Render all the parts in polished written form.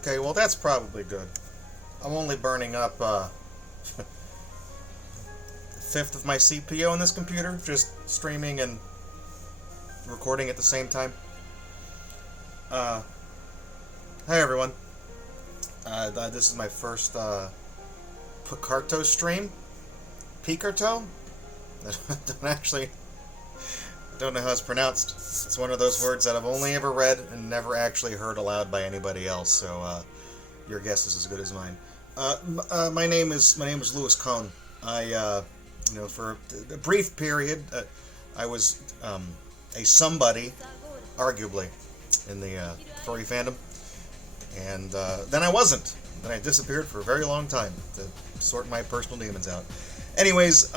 Okay, well that's probably good. I'm only burning up a fifth of my CPU on this computer, just streaming and recording at the same time. Hi everyone. This is my first Picarto stream. Picarto? Don't know how it's pronounced. It's one of those words that I've only ever read and never actually heard aloud by anybody else. So your guess is as good as mine. My name is LouisKohn. For a brief period, I was a somebody, arguably, in the furry fandom, and then I wasn't. Then I disappeared for a very long time to sort my personal demons out. Anyways,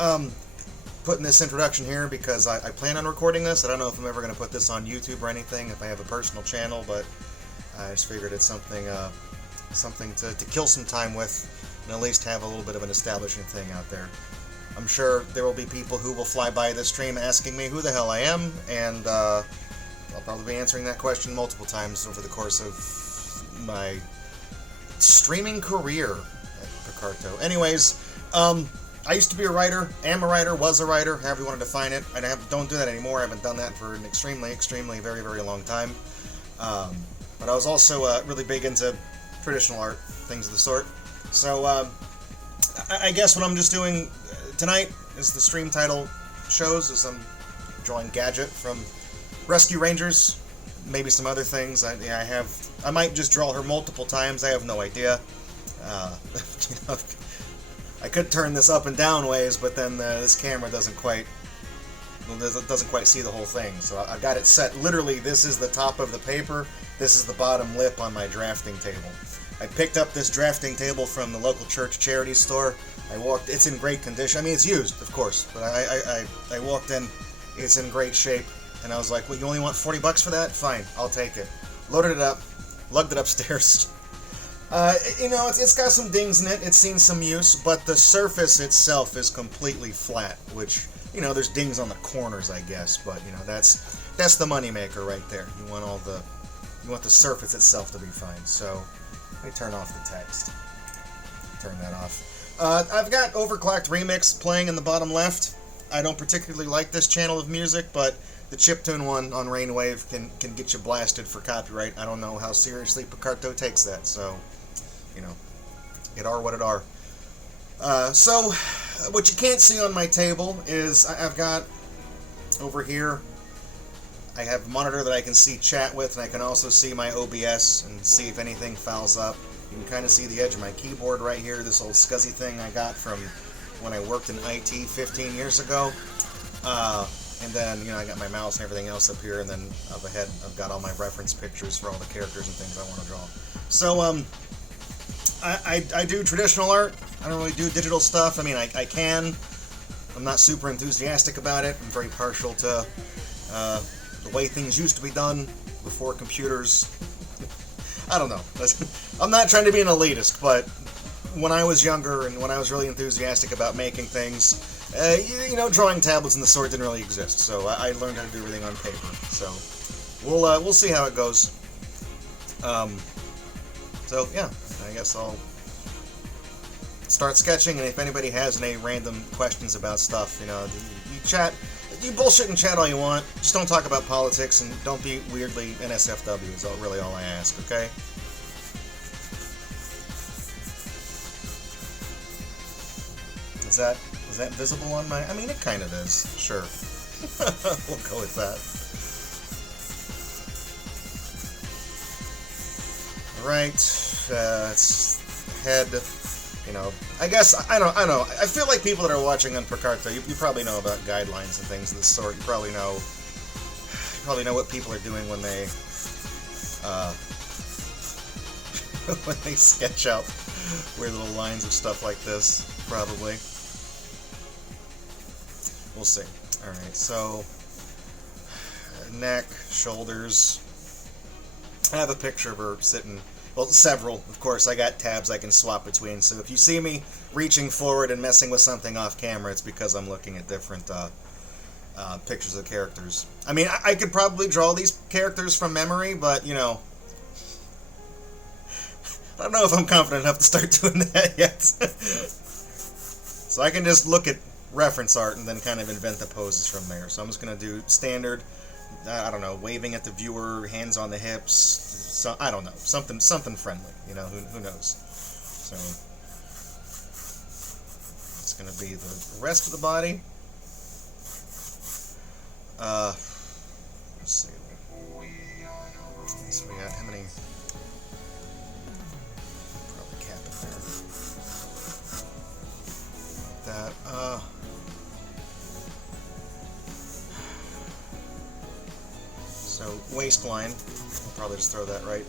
putting this introduction here because I plan on recording this. I don't know if I'm ever going to put this on YouTube or anything, if I have a personal channel, but I just figured it's something to kill some time with, and at least have a little bit of an establishing thing out there. I'm sure there will be people who will fly by this stream asking me who the hell I am, and I'll probably be answering that question multiple times over the course of my streaming career at Picarto. Anyways, I used to be a writer, am a writer, was a writer, however you want to define it. I don't do that anymore. I haven't done that for an extremely, very, very long time. But I was also really big into traditional art, things of the sort. So I guess what I'm just doing tonight, as the stream title shows, is I'm drawing Gadget from Rescue Rangers, maybe some other things. I might just draw her multiple times. I have no idea. I could turn this up and down ways, but then this camera doesn't quite see the whole thing. So I've got it set. Literally, this is the top of the paper. This is the bottom lip on my drafting table. I picked up this drafting table from the local church charity store. It's in great condition. I mean, it's used, of course, but I walked in, it's in great shape, and I was like, well, you only want $40 for that? Fine, I'll take it. Loaded it up, lugged it upstairs. It's got some dings in it, it's seen some use, but the surface itself is completely flat, which, there's dings on the corners, I guess, but, that's the moneymaker right there. You want the surface itself to be fine. So, let me turn off the text. Turn that off. I've got Overclocked Remix playing in the bottom left. I don't particularly like this channel of music, but the chiptune one on Rainwave can get you blasted for copyright. I don't know how seriously Picarto takes that, so, it are what it are. So, what you can't see on my table is I've got, over here, I have a monitor that I can see chat with, and I can also see my OBS and see if anything fouls up. You can kind of see the edge of my keyboard right here, this old scuzzy thing I got from when I worked in IT 15 years ago. And then, I got my mouse and everything else up here, and then up ahead I've got all my reference pictures for all the characters and things I want to draw. So, I do traditional art. I don't really do digital stuff. I mean, I can. I'm not super enthusiastic about it. I'm very partial to the way things used to be done before computers. I don't know. I'm not trying to be an elitist, but when I was younger and when I was really enthusiastic about making things, drawing tablets and the sort didn't really exist. So I learned how to do everything on paper. So we'll see how it goes. So yeah, I guess I'll start sketching, and if anybody has any random questions about stuff, you chat. You bullshit and chat all you want. Just don't talk about politics, and don't be weirdly NSFW is really all I ask, okay? Is that visible on my... I mean, it kind of is. Sure. We'll go with that. Alright. It's head... I guess, I don't know. I feel like people that are watching on Picarto, you probably know about guidelines and things of this sort. You probably know what people are doing when they, when they sketch out weird little lines of stuff like this, probably. We'll see. Alright, so, neck, shoulders. I have a picture of her sitting... Well, several. Of course, I got tabs I can swap between, so if you see me reaching forward and messing with something off camera, it's because I'm looking at different pictures of characters. I mean, I could probably draw these characters from memory, but, I don't know if I'm confident enough to start doing that yet. So I can just look at reference art and then kind of invent the poses from there. So I'm just going to do standard, I don't know, waving at the viewer, hands on the hips, so, I don't know, something friendly, you know, who knows. So it's going to be the rest of the body. Let's see. So we got how many? Probably cap it there. That, so waistline, I'll probably just throw that right.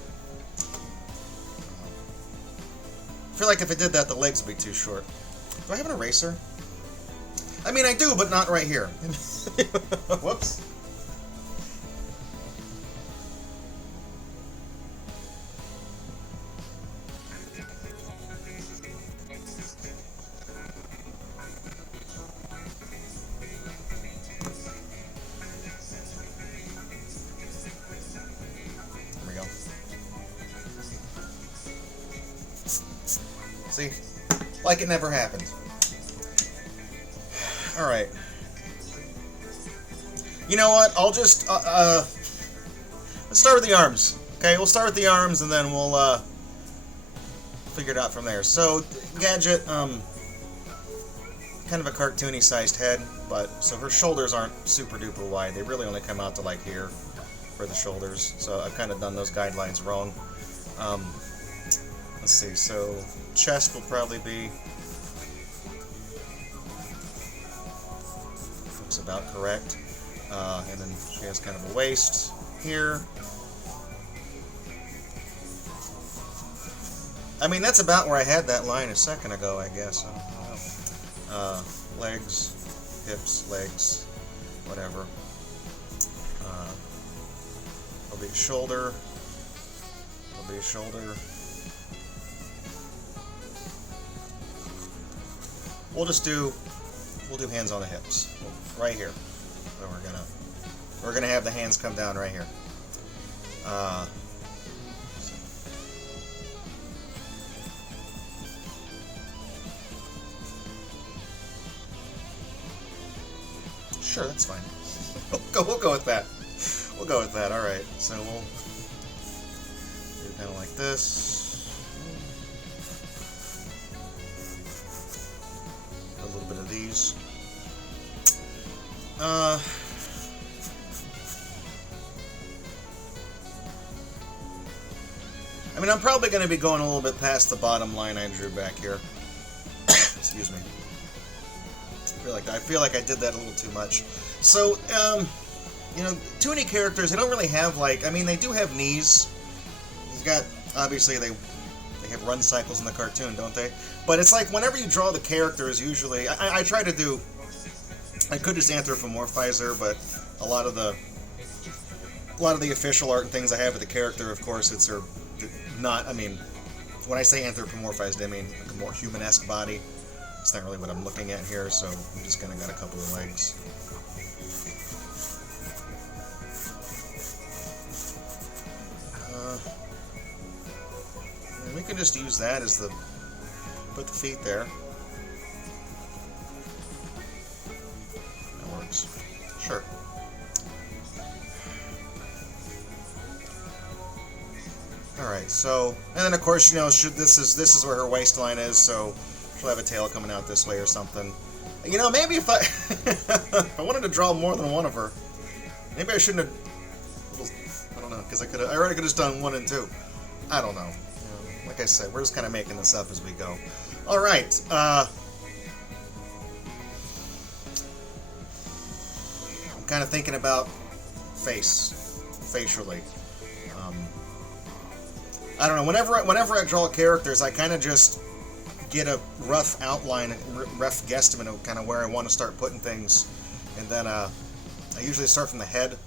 I feel like if I did that, the legs would be too short. Do I have an eraser? I mean, I do, but not right here. Whoops. See? Like it never happened. Alright. You know what? I'll just, let's start with the arms. Okay, we'll start with the arms and then we'll, figure it out from there. So, Gadget, kind of a cartoony sized head, but, so her shoulders aren't super duper wide. They really only come out to like here for the shoulders. So I've kind of done those guidelines wrong. Let's see, so chest will probably be, looks about correct, and then she has kind of a waist here. I mean, that's about where I had that line a second ago, I guess. Legs, hips, legs, whatever. There'll be a shoulder, there'll be a shoulder. We'll do hands on the hips, right here. So we're gonna have the hands come down right here. Sure, that's fine. We'll go with that. We'll go with that. All right. So we'll do kind of like this. A little bit of these. I mean, I'm probably going to be going a little bit past the bottom line I drew back here. Excuse me. I feel like I did that a little too much. So, you know, Toonie characters, they don't really have, like, I mean, they do have knees. He's got, obviously, they have run cycles in the cartoon, don't they? But it's like, whenever you draw the characters, usually, I try to do, I could just anthropomorphize her, but a lot of the official art and things I have of the character, of course, it's her, not, I mean, when I say anthropomorphized, I mean like a more human-esque body. It's not really what I'm looking at here, so I'm just kind of got a couple of legs. And we can just use that as the, put the feet there. That works. Sure. Alright, so, and then of course, you know, this is where her waistline is, so she'll have a tail coming out this way or something. You know, maybe if I if I wanted to draw more than one of her, maybe I shouldn't have. I don't know, because I already could have done 1 and 2. I don't know. Like I said, we're just kind of making this up as we go. All right. I'm kind of thinking about facially. I don't know. Whenever I draw characters, I kind of just get a rough outline, rough guesstimate of kind of where I want to start putting things, and then I usually start from the head.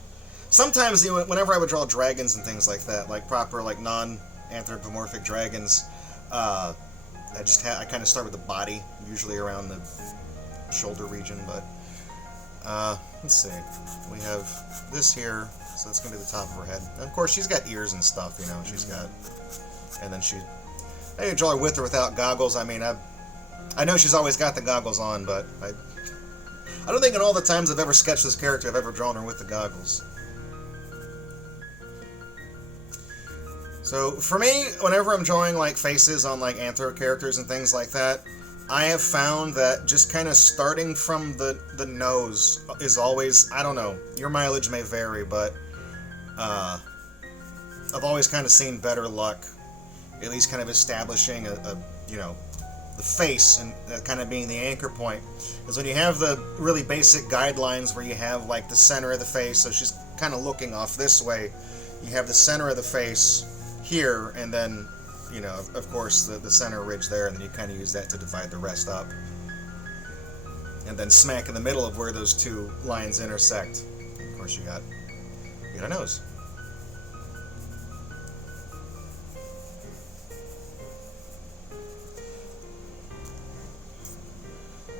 Sometimes, you know, whenever I would draw dragons and things like that, like proper, like non-anthropomorphic dragons, I kind of start with the body, usually around the shoulder region. But let's see, we have this here, so that's gonna be the top of her head. And of course, she's got ears and stuff, you know. She's got, and then I draw her with or without goggles. I mean, I know she's always got the goggles on, but I don't think in all the times I've ever sketched this character I've ever drawn her with the goggles. So for me, whenever I'm drawing like faces on like anthro characters and things like that, I have found that just kind of starting from the nose is always, I don't know, your mileage may vary, but I've always kind of seen better luck, at least kind of establishing you know, the face and kind of being the anchor point. Is when you have the really basic guidelines where you have like the center of the face, so she's kind of looking off this way. You have the center of the face here, and then, you know, of course, the center ridge there, and then you kind of use that to divide the rest up. And then smack in the middle of where those two lines intersect, of course, you got a nose.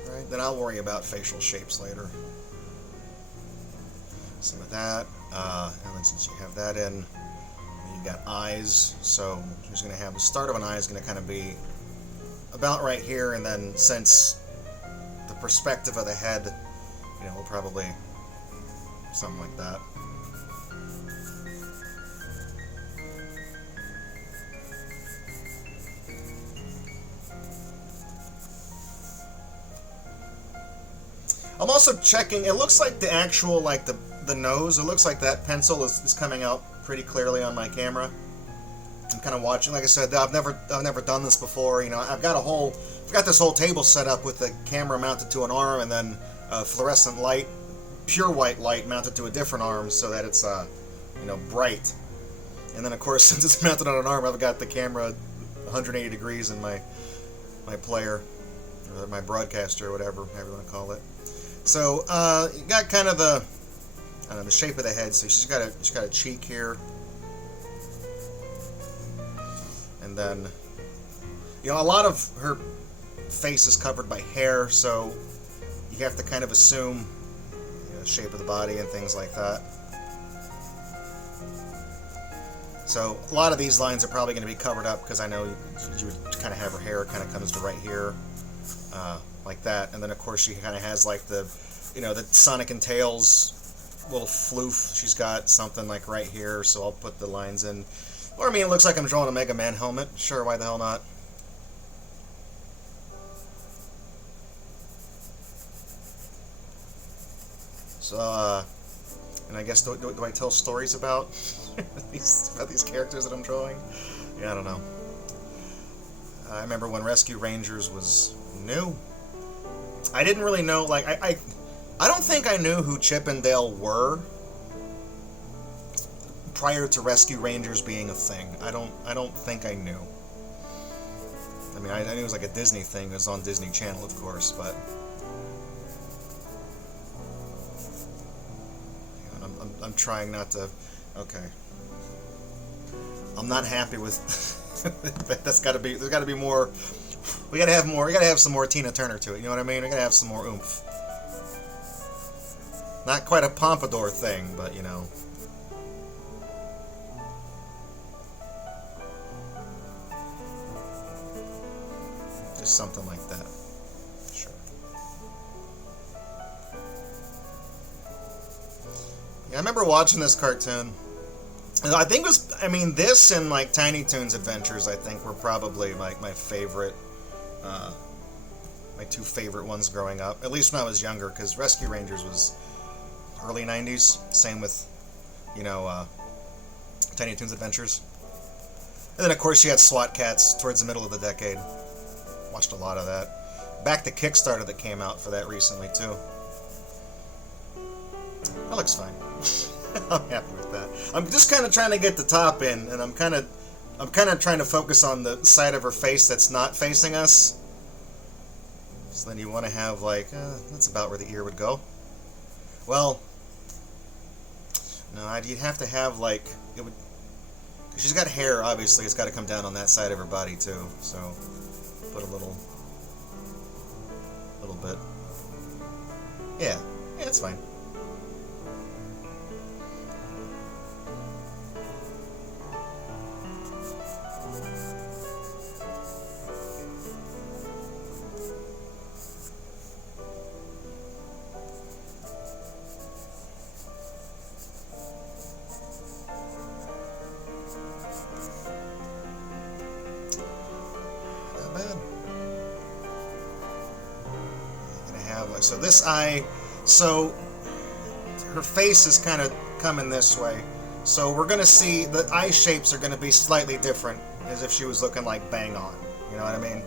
Right, then I'll worry about facial shapes later. Some of that, and then since you have that in, you've got eyes, so she's going to have the start of an eye is going to kind of be about right here, and then since the perspective of the head, you know, will probably something like that. I'm also checking, it looks like the actual, like the nose, it looks like that pencil is coming out pretty clearly on my camera. I'm kind of watching, like I said, I've never done this before, you know, I've got this whole table set up with the camera mounted to an arm and then fluorescent light, pure white light mounted to a different arm so that it's, you know, bright. And then of course, since it's mounted on an arm, I've got the camera 180 degrees in my player, or my broadcaster, or whatever you want to call it. So you got kind of the shape of the head. So she's got a cheek here, and then, you know, a lot of her face is covered by hair, so you have to kind of assume, you know, the shape of the body and things like that. So a lot of these lines are probably going to be covered up because I know you would kind of have her hair kind of comes to right here. Like that, and then of course she kind of has like the, you know, the Sonic and Tails little floof. She's got something like right here, so I'll put the lines in. Or I mean, it looks like I'm drawing a Mega Man helmet. Sure, why the hell not? So, and I guess do I tell stories about these characters that I'm drawing? Yeah, I don't know. I remember when Rescue Rangers was new. I didn't really know, like, I don't think I knew who Chip and Dale were prior to Rescue Rangers being a thing. I don't think I knew. I mean, I knew it was like a Disney thing. It was on Disney Channel, of course, but I'm trying not to. Okay, I'm not happy with. That's got to be. There's got to be more. We gotta have more. We gotta have some more Tina Turner to it. You know what I mean? We gotta have some more oomph. Not quite a pompadour thing, but you know. Just something like that. Sure. Yeah, I remember watching this cartoon. I think it was, I mean, this and like Tiny Toons Adventures, I think, were probably like my favorite, my two favorite ones growing up. At least when I was younger, because Rescue Rangers was early 90s. Same with, you know, Tiny Toons Adventures. And then, of course, you had SWAT Cats towards the middle of the decade. Watched a lot of that. Back the Kickstarter that came out for that recently, too. That looks fine. I'm happy with that. I'm just kind of trying to get the top in, and I'm kind of trying to focus on the side of her face that's not facing us. So then you want to have like, that's about where the ear would go. Well, no, you'd have to have like, it would, cause she's got hair, obviously, it's got to come down on that side of her body too. So put a little bit. Yeah, it's fine. So this eye, so her face is kind of coming this way. So we're going to see the eye shapes are going to be slightly different, as if she was looking like bang on. You know what I mean?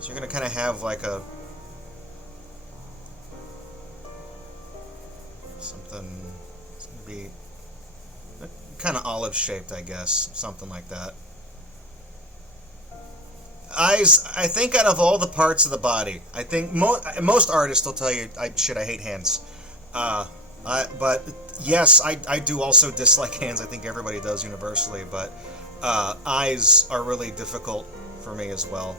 So you're going to kind of have like a something. It's going to be kind of olive shaped, I guess, something like that. Eyes, I think out of all the parts of the body, I think most artists will tell you, I hate hands. But yes, I do also dislike hands. I think everybody does universally, but eyes are really difficult for me as well.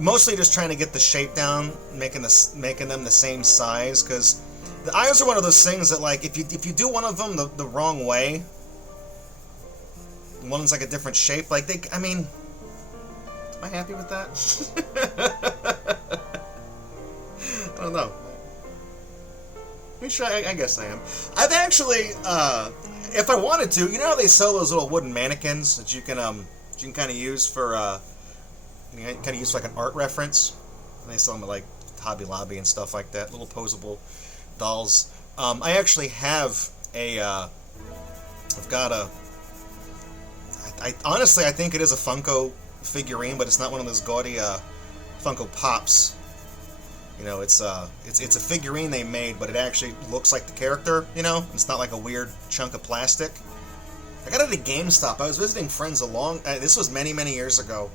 Mostly just trying to get the shape down, making them the same size, because the eyes are one of those things that, like, if you do one of them the wrong way, one's like a different shape, like I mean, am I happy with that? I don't know. I guess I am. I've actually, if I wanted to, you know how they sell those little wooden mannequins that you can kind of use for, kind of use for like an art reference? And they sell them at like Hobby Lobby and stuff like that, little posable dolls. I actually have I've got honestly, I think it is a Funko figurine, but it's not one of those gaudy Funko Pops. You know, it's a figurine they made, but it actually looks like the character. You know, it's not like a weird chunk of plastic. I got it at GameStop. I was visiting friends this was many years ago,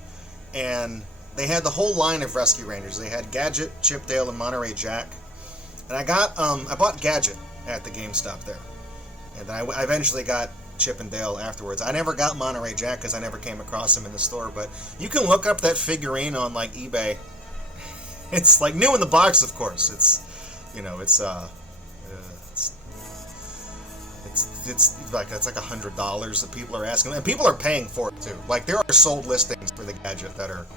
and they had the whole line of Rescue Rangers. They had Gadget, Chip Dale, and Monterey Jack. And I bought Gadget at the GameStop there, and then I eventually got Chip and Dale afterwards. I never got Monterey Jack because I never came across him in the store, but you can look up that figurine on like eBay. It's like new in the box, of course. It's, you know, it's like $100 that people are asking, and people are paying for it too. Like there are sold listings for the Gadget that are,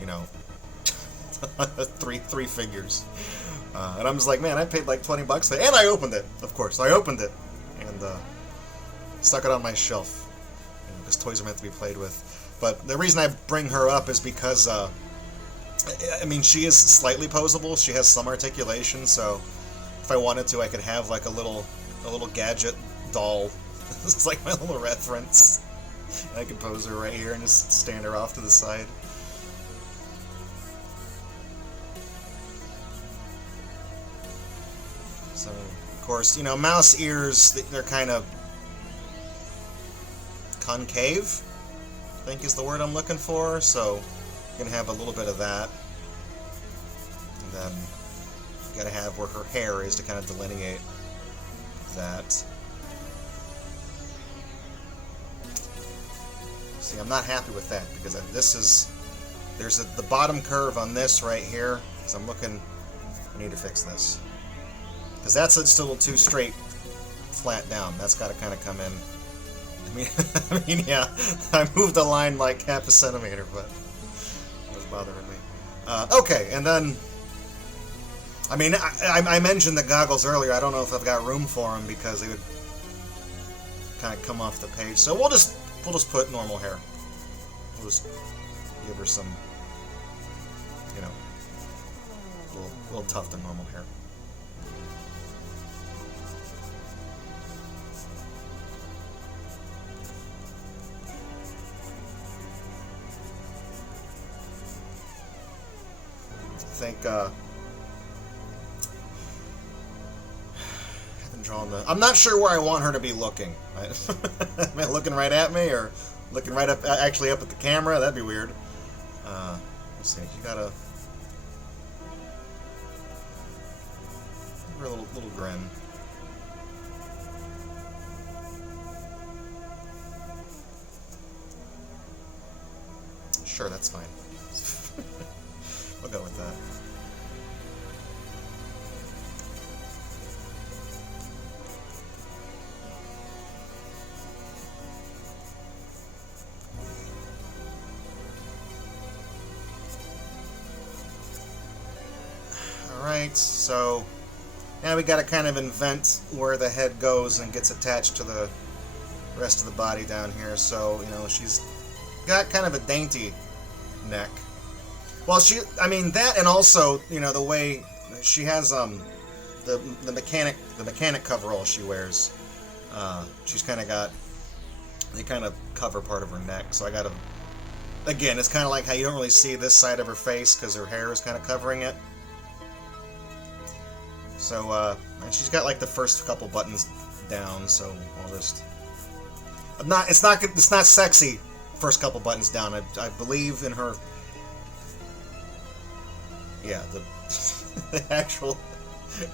you know, three figures, and I'm just like, man, I paid like $20 for it, and I opened it. Of course, I opened it and stuck it on my shelf, because toys are meant to be played with. But the reason I bring her up is because I mean, she is slightly posable. She has some articulation, so if I wanted to, I could have like a little Gadget doll. It's like my little reference. I could pose her right here and just stand her off to the side. So, of course, you know, mouse ears, they're kind of concave, I think is the word I'm looking for, so you're going to have a little bit of that. And then you got to have where her hair is to kind of delineate that. See, I'm not happy with that, because there's the bottom curve on this right here, so I'm looking, I need to fix this. Because that's just a little too straight, flat down. That's got to kind of come in. I mean, yeah, I moved the line like half a centimeter, but it was bothering me. Okay, and then, I mean, I mentioned the goggles earlier. I don't know if I've got room for them because they would kind of come off the page. So we'll just put normal hair. We'll just give her some, you know, little tuft of normal hair. I think haven't drawn the. I'm not sure where I want her to be looking. Am I looking right at me or looking right up, actually up at the camera? That'd be weird. Let's see. You gotta give her a little grin. Sure, that's fine. We'll go with that. Alright, so now we gotta kind of invent where the head goes and gets attached to the rest of the body down here. So, you know, she's got kind of a dainty neck. Well, I mean, that, and also, you know, the way she has the mechanic coverall she wears. She's kind of got, they kind of cover part of her neck, so I gotta, again, it's kind of like how you don't really see this side of her face because her hair is kind of covering it. So, and she's got like the first couple buttons down, so I'll just, it's not sexy first couple buttons down. I believe in her, yeah, the actual,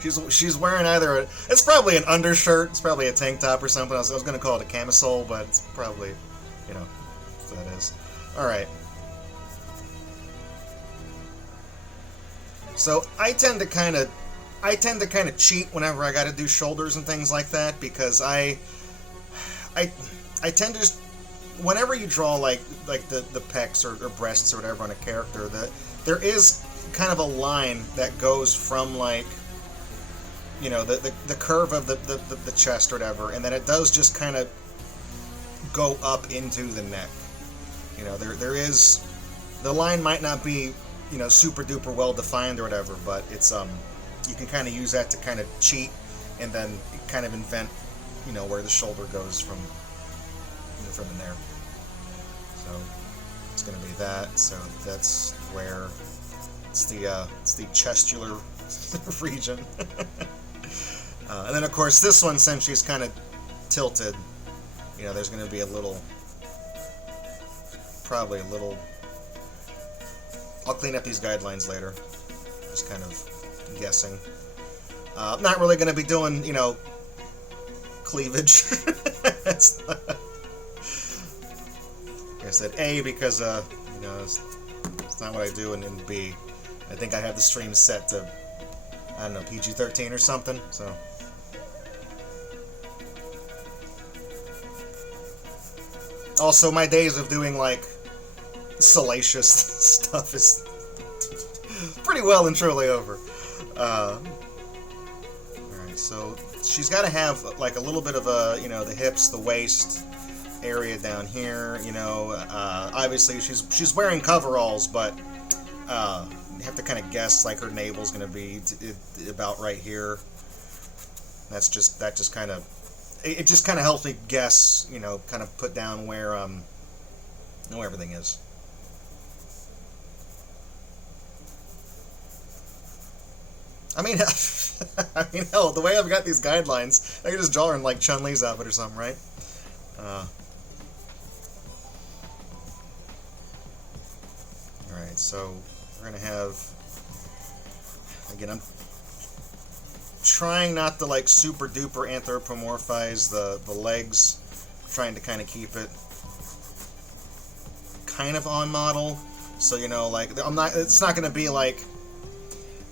she's wearing either it's probably an undershirt, it's probably a tank top or something. I was going to call it a camisole, but it's probably, you know, what that is. Alright. So I tend to kind of cheat whenever I got to do shoulders and things like that, because I tend to just, whenever you draw like the pecs or breasts or whatever on a character, there is kind of a line that goes from, like, you know, the curve of the chest or whatever, and then it does just kind of go up into the neck. You know, there is, the line might not be, you know, super duper well defined or whatever, but it's you can kind of use that to kind of cheat and then kind of invent, you know, where the shoulder goes from in there. So it's going to be that. So that's where it's the chestular region. And then, of course, this one, since she's kind of tilted, you know, there's going to be probably a little, I'll clean up these guidelines later, just kind of guessing. I'm not really going to be doing, you know, cleavage. That's not, like I said, A, because, you know, it's not what I do, and then B, I think I have the stream set to, I don't know, PG-13 or something, so. Also, my days of doing, like, salacious stuff is pretty well and truly over. Alright, so she's got to have, like, a little bit of a, you know, the hips, the waist area down here, you know. Obviously, she's wearing coveralls, but you have to kind of guess, like, her navel's going to be about right here. That just kind of, it just kind of helps me guess, you know, kind of put down where everything is. I mean, hell, the way I've got these guidelines, I could just draw her in, like, Chun-Li's outfit or something, right? Alright, so we're going to have, again, I'm trying not to, like, super duper anthropomorphize the legs, trying to kind of keep it kind of on model, so, you know, like, it's not going to be like,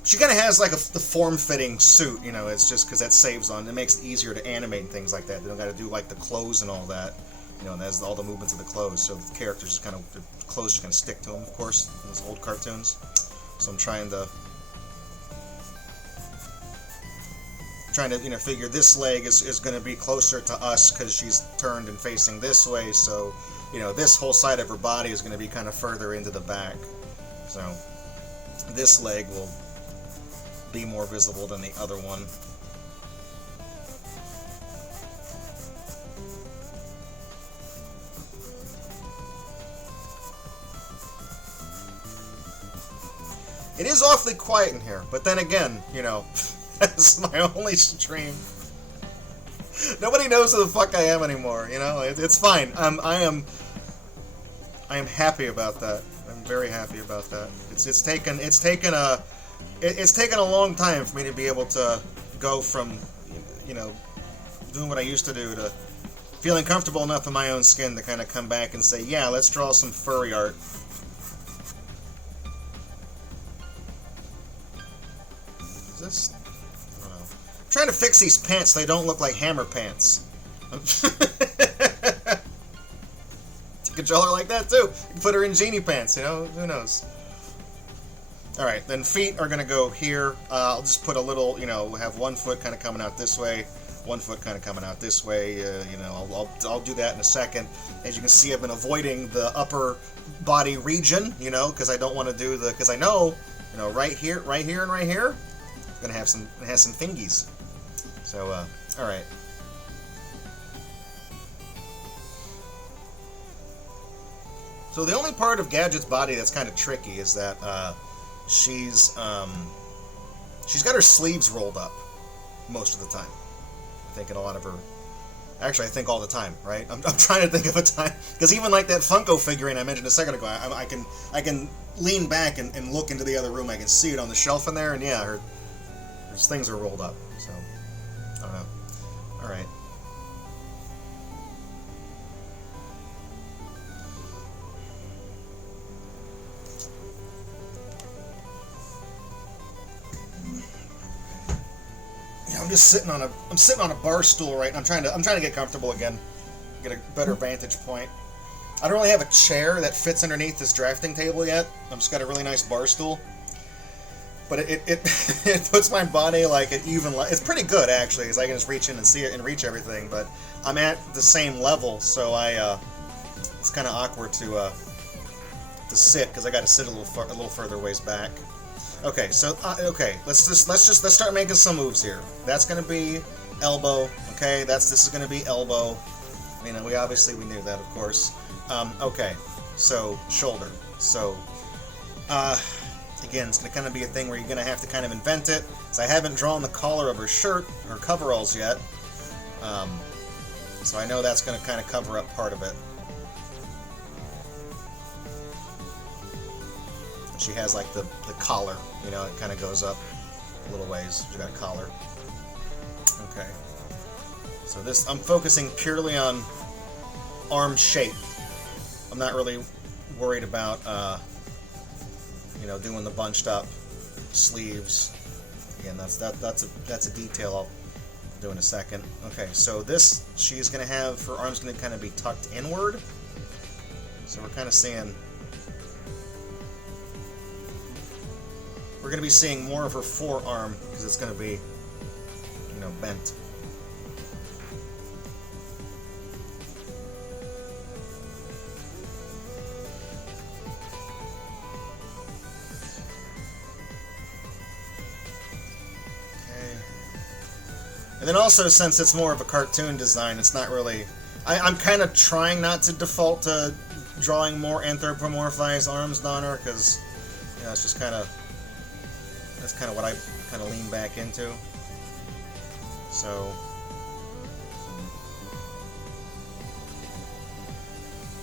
she kind of has, like, the form-fitting suit, you know, it's just because that saves on, it makes it easier to animate and things like that. They don't got to do, like, the clothes and all that, you know, and that's all the movements of the clothes, so the characters just kind of, the clothes just kind of stick to them, of course, in those old cartoons. So I'm trying to, you know, figure this leg is going to be closer to us because she's turned and facing this way, so, you know, this whole side of her body is going to be kind of further into the back. So this leg will be more visible than the other one. It is awfully quiet in here, but then again, you know, it's my only stream. Nobody knows who the fuck I am anymore, you know? It's fine. I am happy about that. I'm very happy about that. It's taken a long time for me to be able to go from, you know, doing what I used to do to feeling comfortable enough in my own skin to kind of come back and say, yeah, let's draw some furry art. Is this? I don't know. I'm trying to fix these pants so they don't look like hammer pants. You could draw her like that too. You can put her in genie pants, you know? Who knows? Alright, then feet are going to go here. I'll just put a little, you know, have one foot kind of coming out this way, one foot kind of coming out this way. You know, I'll do that in a second. As you can see, I've been avoiding the upper body region, you know, because I don't want to do because I know, you know, right here, and right here, it has some thingies. So, all right. So the only part of Gadget's body that's kind of tricky is that she's got her sleeves rolled up most of the time. I think in a lot of her. Actually, I think all the time, right? I'm trying to think of a time because even like that Funko figurine I mentioned a second ago, I can lean back and look into the other room. I can see it on the shelf in there, and yeah, her things are rolled up. So I don't know. All right. Yeah, I'm sitting on a bar stool, right? And I'm trying to get comfortable again, get a better vantage point. I don't really have a chair that fits underneath this drafting table yet. I've just got a really nice bar stool, but it puts my body like at even. It's pretty good actually, because I can just reach in and see it and reach everything. But I'm at the same level, so it's kind of awkward to sit because I got to sit a little further ways back. Okay, so okay, let's start making some moves here. That's gonna be elbow. Okay, this is gonna be elbow. You know, we knew that, of course. Okay, so shoulder. So again, it's gonna kind of be a thing where you're gonna have to kind of invent it. So I haven't drawn the collar of her shirt, her coveralls yet. So I know that's gonna kind of cover up part of it. She has like the collar, you know, it kind of goes up a little ways. She got a collar. Okay. So this, I'm focusing purely on arm shape. I'm not really worried about, you know, doing the bunched up sleeves. Again, that's a detail I'll do in a second. Okay, so this, she's gonna have, her arm's gonna kind of be tucked inward. So we're kind of seeing. We're going to be seeing more of her forearm because it's going to be, you know, bent. Okay. And then also, since it's more of a cartoon design, it's not really... I'm kind of trying not to default to drawing more anthropomorphized arms on her because, you know, it's just kind of... That's kind of what I kind of lean back into. So,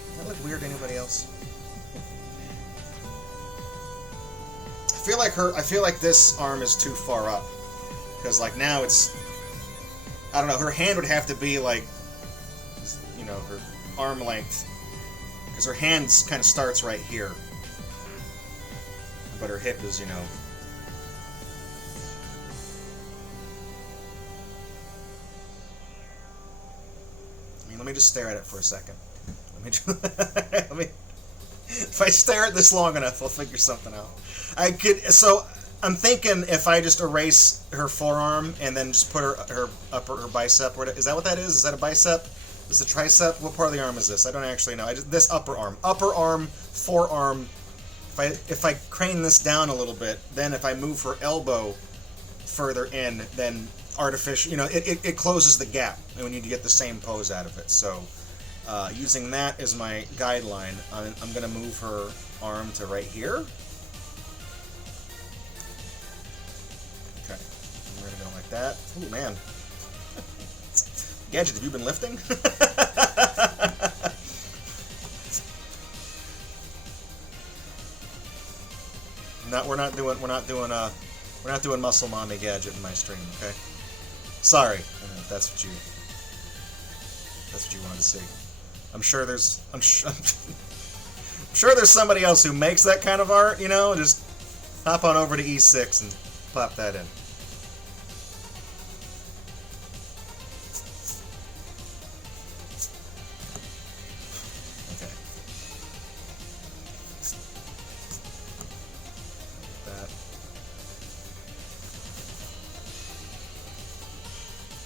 does that look weird to anybody else? I feel like this arm is too far up because like now it's, I don't know. Her hand would have to be like, you know, her arm length because her hand kind of starts right here, but her hip is, you know. Let me just stare at it for a second. Let me. If I stare at this long enough, I'll figure something out. So I'm thinking if I just erase her forearm and then just put her bicep. Is that what that is? Is that a bicep? Is it a tricep? What part of the arm is this? I don't actually know. This upper arm, forearm. If I crane this down a little bit, then if I move her elbow further in, then artificial, you know, it closes the gap, and we need to get the same pose out of it. So, using that as my guideline, I'm going to move her arm to right here. Okay, I'm going to go like that. Ooh, man. Gadget, have you been lifting? We're not doing muscle mommy Gadget in my stream, okay? Sorry, if that's what you wanted to see. I'm sure there's somebody else who makes that kind of art, you know. Just hop on over to E6 and pop that in. Okay. That.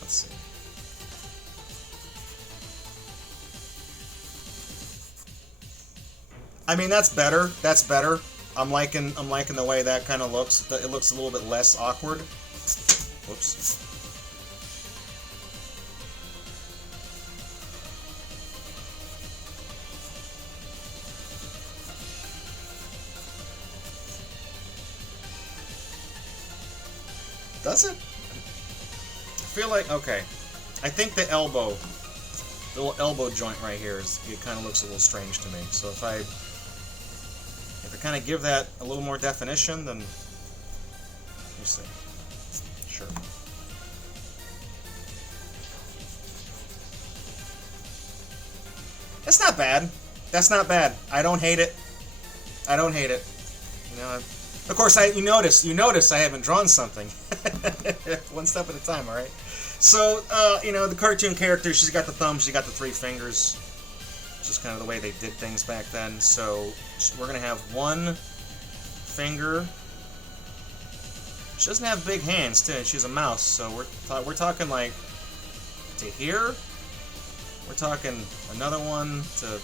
Let's see. I mean, that's better. That's better. I'm liking the way that kind of looks. It looks a little bit less awkward. Whoops. Does it? I feel like, okay. I think the elbow, the little elbow joint right here, it kind of looks a little strange to me. So if I kind of give that a little more definition, then, let me see. Sure. That's not bad. That's not bad. I don't hate it. I don't hate it. You know, of course, you notice I haven't drawn something. One step at a time, all right? So, you know, the cartoon character, she's got the thumb, she's got the 3 fingers. Just kind of the way they did things back then. So, we're going to have 1 finger. She doesn't have big hands, too. She's a mouse, so we're talking like to here. We're talking another one to...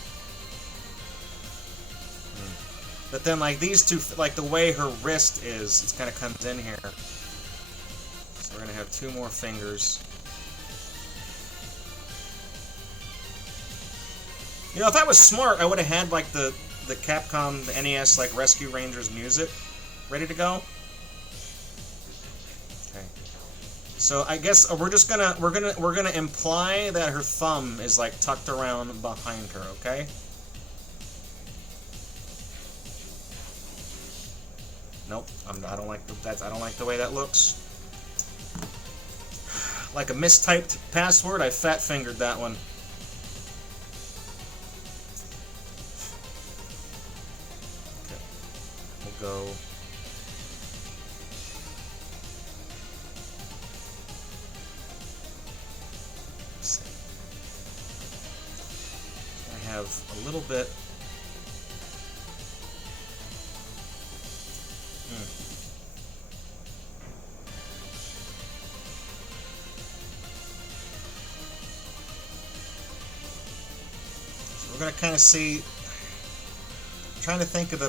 But then, like, these two, like, the way her wrist is, it kind of comes in here. So we're going to have 2 more fingers. You know, if I was smart, I would have had, like, the Capcom, the NES, like, Rescue Rangers music ready to go. Okay. So I guess we're just gonna, we're gonna imply that her thumb is, like, tucked around behind her, okay? Nope, I don't like I don't like the way that looks. Like a mistyped password, I fat fingered that one. Okay, we'll go. Let's see. I have a little bit. We're gonna kind of see. I'm trying to think of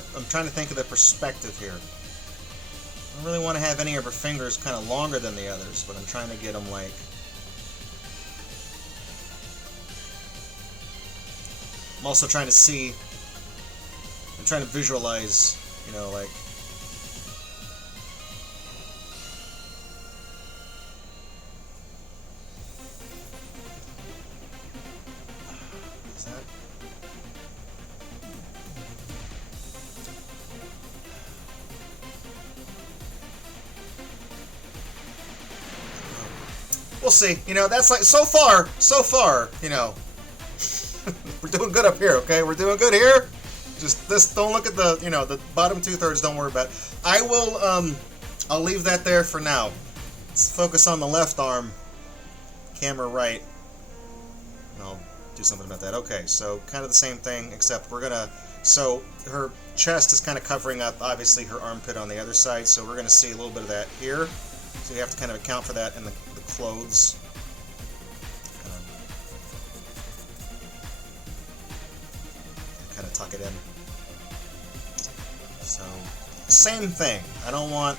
the perspective here. I don't really want to have any of her fingers kind of longer than the others, but I'm trying to get them like. I'm also trying to see. I'm trying to visualize, you know, like. Is that? We'll see. You know, that's like, so far, you know, we're doing good up here, okay? We're doing good here. Just this, don't look at the, you know, the bottom 2/3, don't worry about it. I will, I'll leave that there for now. Let's focus on the left arm, camera right, and I'll do something about that. Okay, so kind of the same thing, except we're gonna, so her chest is kind of covering up, obviously, her armpit on the other side, so we're gonna see a little bit of that here. So you have to kind of account for that in the clothes. Kind of tuck it in. So, same thing. I don't want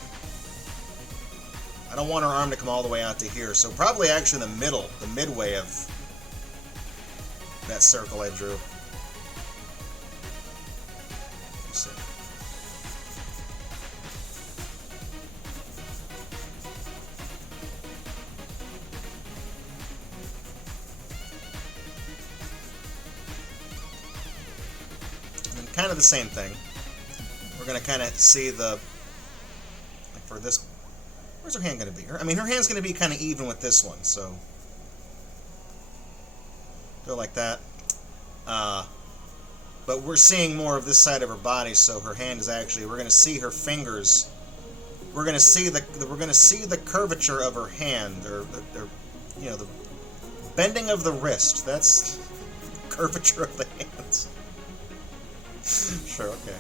her arm to come all the way out to here. So probably actually the middle, the midway of that circle I drew. Let's see. Kind of the same thing. We're going to kind of see the, like for this, where's her hand going to be? I mean, her hand's going to be kind of even with this one, so go like that. But we're seeing more of this side of her body, so her hand is actually, we're going to see her fingers. We're going to see the curvature of her hand, or you know, the bending of the wrist. That's curvature of the hands. Sure, okay.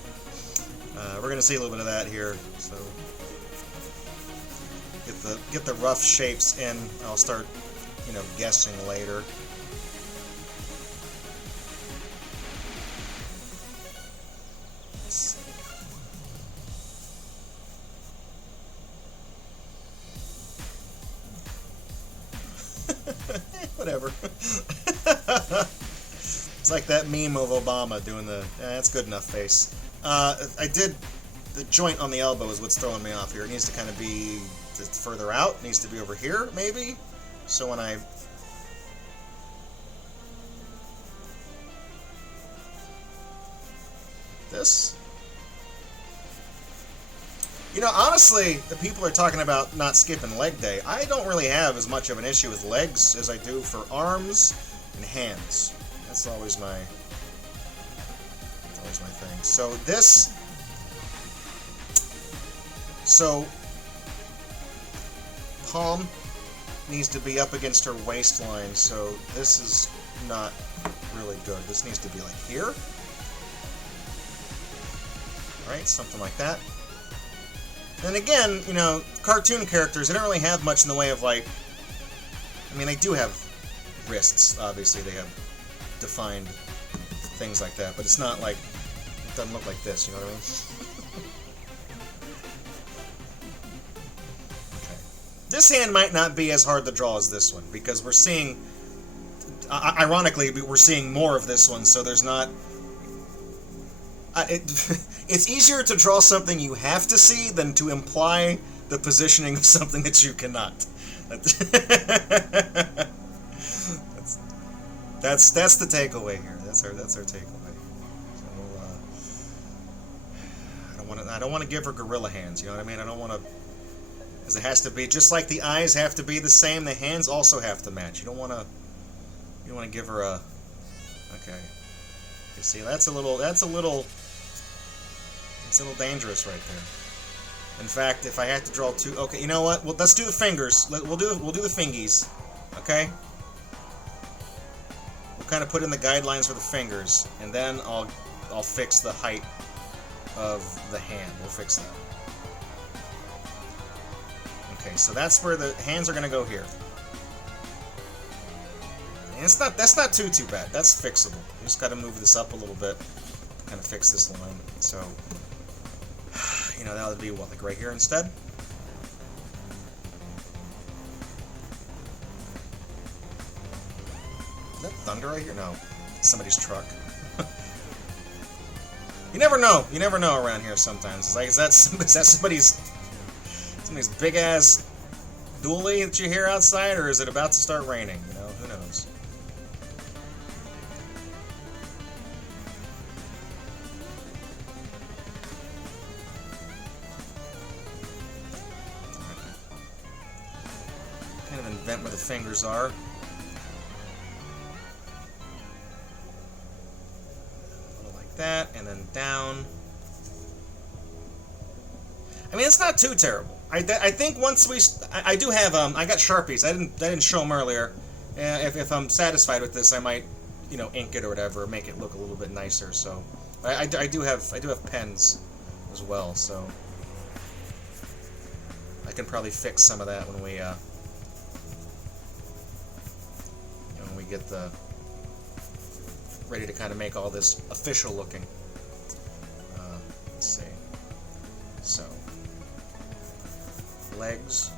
We're gonna see a little bit of that here, so get the rough shapes in. I'll start, you know, guessing later. Let's see. It's like that meme of Obama doing the, that's good enough face. I did, the joint on the elbow is what's throwing me off here. It needs to kind of be further out. It needs to be over here, maybe. So when I... This? You know, honestly, the people are talking about not skipping leg day. I don't really have as much of an issue with legs as I do for arms and hands. That's always my thing. So this, so palm needs to be up against her waistline. So this is not really good. This needs to be like here, right? Something like that. And again, you know, cartoon characters, they don't really have much in the way of, like, I mean, they do have wrists, obviously, they have defined things like that, but it's not like, it doesn't look like this, you know what I mean? Okay. This hand might not be as hard to draw as this one, because we're seeing, ironically, we're seeing more of this one, so there's not... It's easier to draw something you have to see than to imply the positioning of something that you cannot. That's the takeaway here. That's our takeaway. So I don't want to give her gorilla hands. You know what I mean? I don't want to, because it has to be just like the eyes have to be the same. The hands also have to match. You don't want to give her a. Okay. You see, that's a little dangerous right there. In fact, if I had to draw two, okay, you know what? Well, let's do the fingers. We'll do the fingies, okay? We'll kind of put in the guidelines for the fingers, and then I'll fix the height of the hand. We'll fix that. Okay, so that's where the hands are going to go here. And that's not too bad. That's fixable. You just got to move this up a little bit, kind of fix this line. So, you know, that would be what, like right here instead? Is that thunder right here? No, somebody's truck. You never know. You never know around here sometimes. It's like, is that somebody's big ass dually that you hear outside, or is it about to start raining? You know, who knows? Kind of invent where the fingers are. Like that, and then down. I mean, it's not too terrible. I think once I do have I got Sharpies. I didn't show them earlier. If I'm satisfied with this, I might, you know, ink it or whatever, make it look a little bit nicer. So I do have pens as well. So I can probably fix some of that when we get the ready to kind of make all this official looking. Let's see. So legs.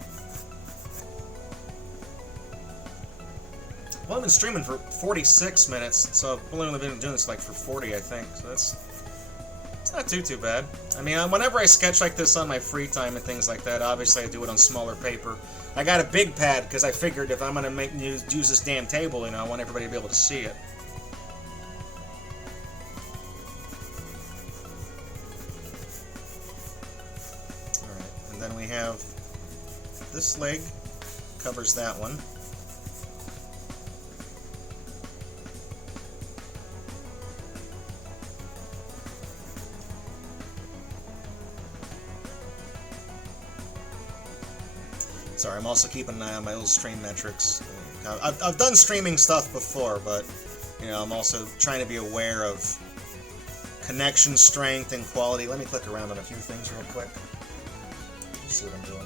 Well, I've been streaming for 46 minutes, so I've only been doing this like for 40, I think. So it's not too bad. I mean, whenever I sketch like this on my free time and things like that, obviously I do it on smaller paper. I got a big pad because I figured if I'm gonna use this damn table, you know, I want everybody to be able to see it. All right, and then we have this leg covers that one. Sorry, I'm also keeping an eye on my little stream metrics. I've done streaming stuff before, but you know, I'm also trying to be aware of connection strength and quality. Let me click around on a few things real quick. See what I'm doing.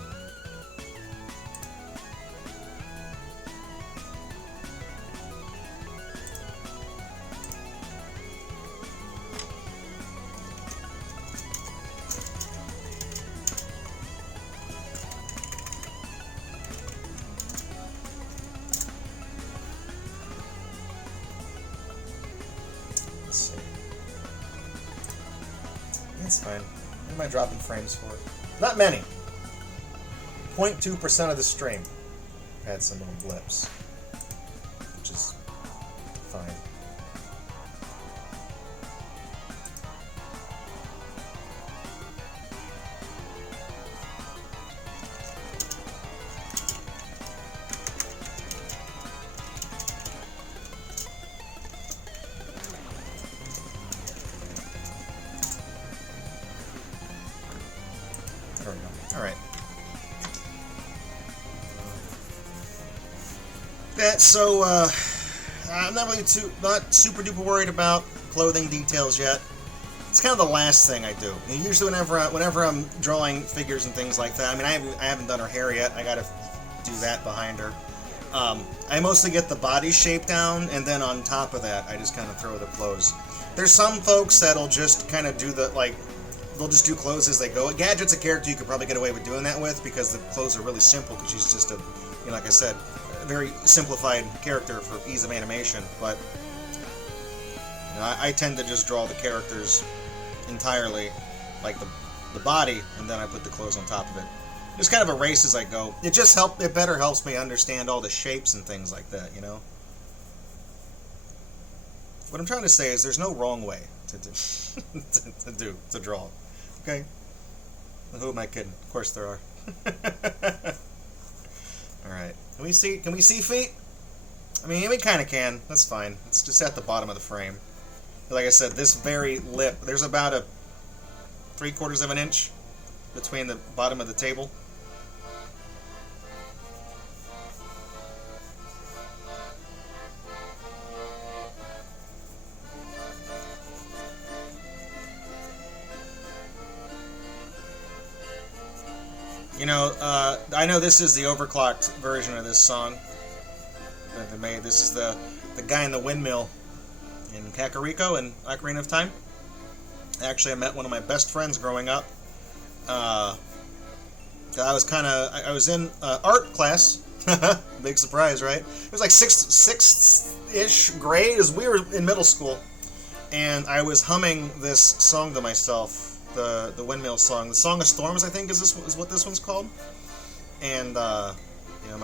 see. That's fine. What am I dropping frames for? Not many. 0.2% of the stream had some little blips, which is fine. There we go. All right. So I'm not really not super duper worried about clothing details yet. It's kind of the last thing I do. Usually, whenever I'm drawing figures and things like that, I mean, I haven't done her hair yet. I gotta do that behind her. I mostly get the body shape down, and then on top of that, I just kind of throw the clothes. There's some folks that'll just kind of do they'll just do clothes as they go. Gadget's a character you could probably get away with doing that with because the clothes are really simple because she's just like I said, a very simplified character for ease of animation. But I tend to just draw the characters entirely, like the body, and then I put the clothes on top of it. Just kind of a race as I go. It better helps me understand all the shapes and things like that, you know? What I'm trying to say is there's no wrong way to draw. Okay? Who am I kidding? Of course there are. Alright. Can we see feet? I mean, we kind of can. That's fine. It's just at the bottom of the frame. Like I said, this very lip, there's about a 3/4 of an inch between the bottom of the table. You know, I know this is the overclocked version of this song that they made. This is the guy in the windmill in Kakariko in Ocarina of Time. Actually, I met one of my best friends growing up. I was in art class. Big surprise, right? It was like sixth-ish grade, as we were in middle school, and I was humming this song to myself. The windmill song, the Song of Storms, I think is what this one's called. And you know,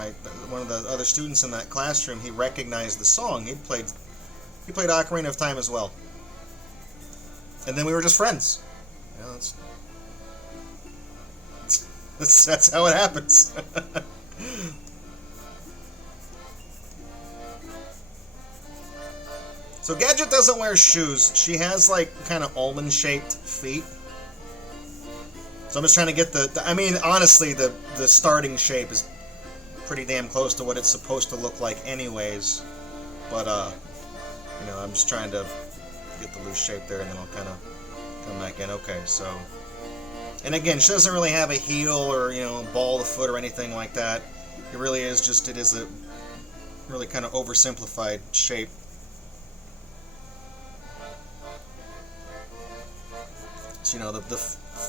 one of the other students in that classroom, he recognized the song. He played Ocarina of Time as well. And then we were just friends. You know, that's how it happens. So Gadget doesn't wear shoes. She has like kind of almond-shaped feet. So I'm just trying to get I mean, honestly, the starting shape is pretty damn close to what it's supposed to look like anyways. But, you know, I'm just trying to get the loose shape there, and then I'll kind of come back in. Okay, so... And again, she doesn't really have a heel or, you know, ball of the foot or anything like that. It really is just, it is a really kind of oversimplified shape. So, you know, the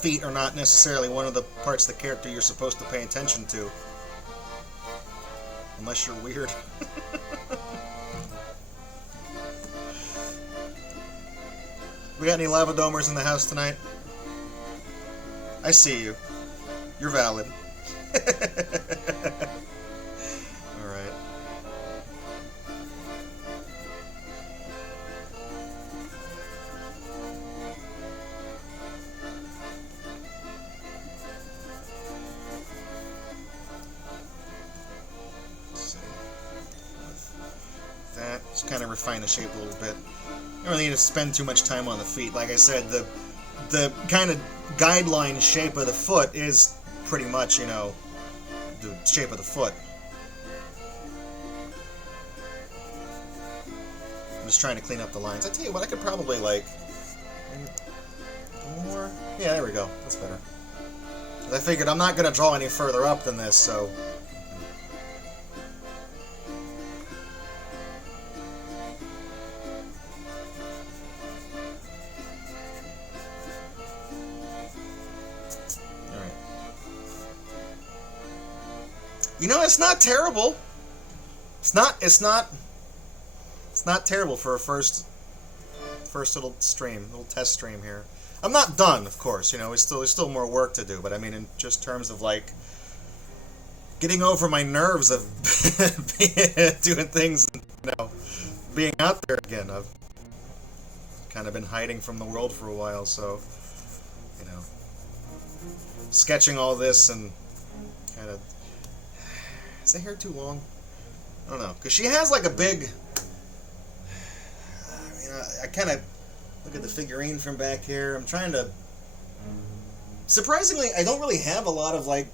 feet are not necessarily one of the parts of the character you're supposed to pay attention to. Unless you're weird. We got any lavadomers in the house tonight? I see you. You're valid. Alright. Just kind of refine the shape a little bit. You don't really need to spend too much time on the feet. Like I said, the kind of guideline shape of the foot is pretty much, you know, the shape of the foot. I'm just trying to clean up the lines. I tell you what, I could probably, like, maybe more. Yeah, there we go. That's better. 'Cause I figured I'm not going to draw any further up than this, so... You know, it's not terrible. It's not terrible for a first first little stream, little test stream here. I'm not done, of course. You know, there's still more work to do. But I mean, in just terms of like getting over my nerves of doing things, and, you know, being out there again. I've kind of been hiding from the world for a while, so you know, sketching all this and kind of. Is the hair too long? I don't know, because she has like a big. I kind of look at the figurine from back here. I'm trying to. Surprisingly, I don't really have a lot of like.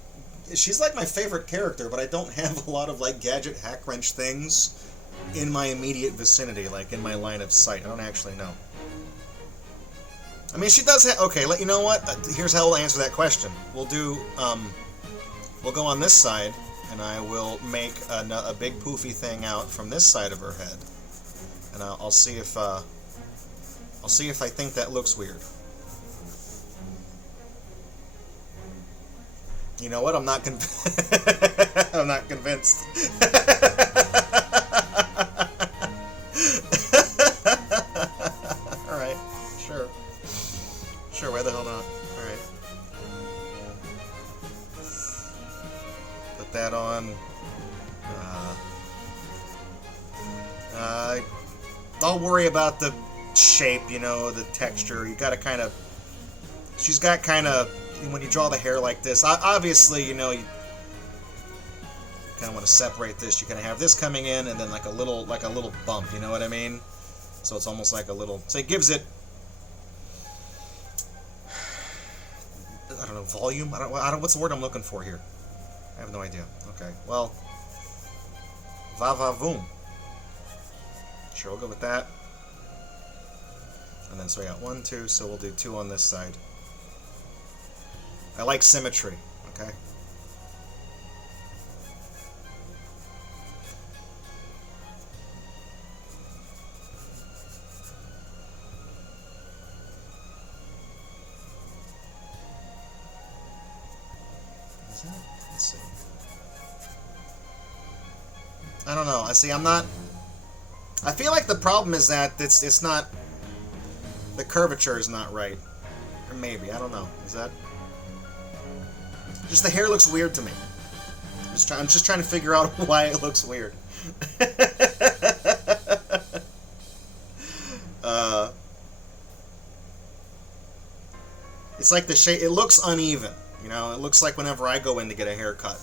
She's like my favorite character, but I don't have a lot of like Gadget Hackwrench things in my immediate vicinity, like in my line of sight. I don't actually know. I mean, she does have. Okay, you know what? Here's how we'll answer that question. We'll do. We'll go on this side, and I will make a big poofy thing out from this side of her head, and I'll see if. I'll see if I think that looks weird. You know what? I'm not I'm not convinced. All right, sure. Sure, why the hell not? All right. Put that on. I'll worry about the shape, you know, the texture. You gotta kind of. She's got kind of. When you draw the hair like this, obviously, you know, you kind of want to separate this. You kind of have this coming in, and then like a little bump. You know what I mean? So it's almost like a little. So it gives it. I don't know, volume. I don't. What's the word I'm looking for here? I have no idea. Okay. Well. Va va voom. Sure, we'll go with that. And then so we got 1, 2. So we'll do 2 on this side. I like symmetry, okay? Is that? Let's see. I don't know. I see. I'm not. I feel like the problem is that it's not. The curvature is not right, or maybe I don't know. Is that? Just the hair looks weird to me. I'm just trying to figure out why it looks weird. It's like the shape. It looks uneven. You know, it looks like whenever I go in to get a haircut.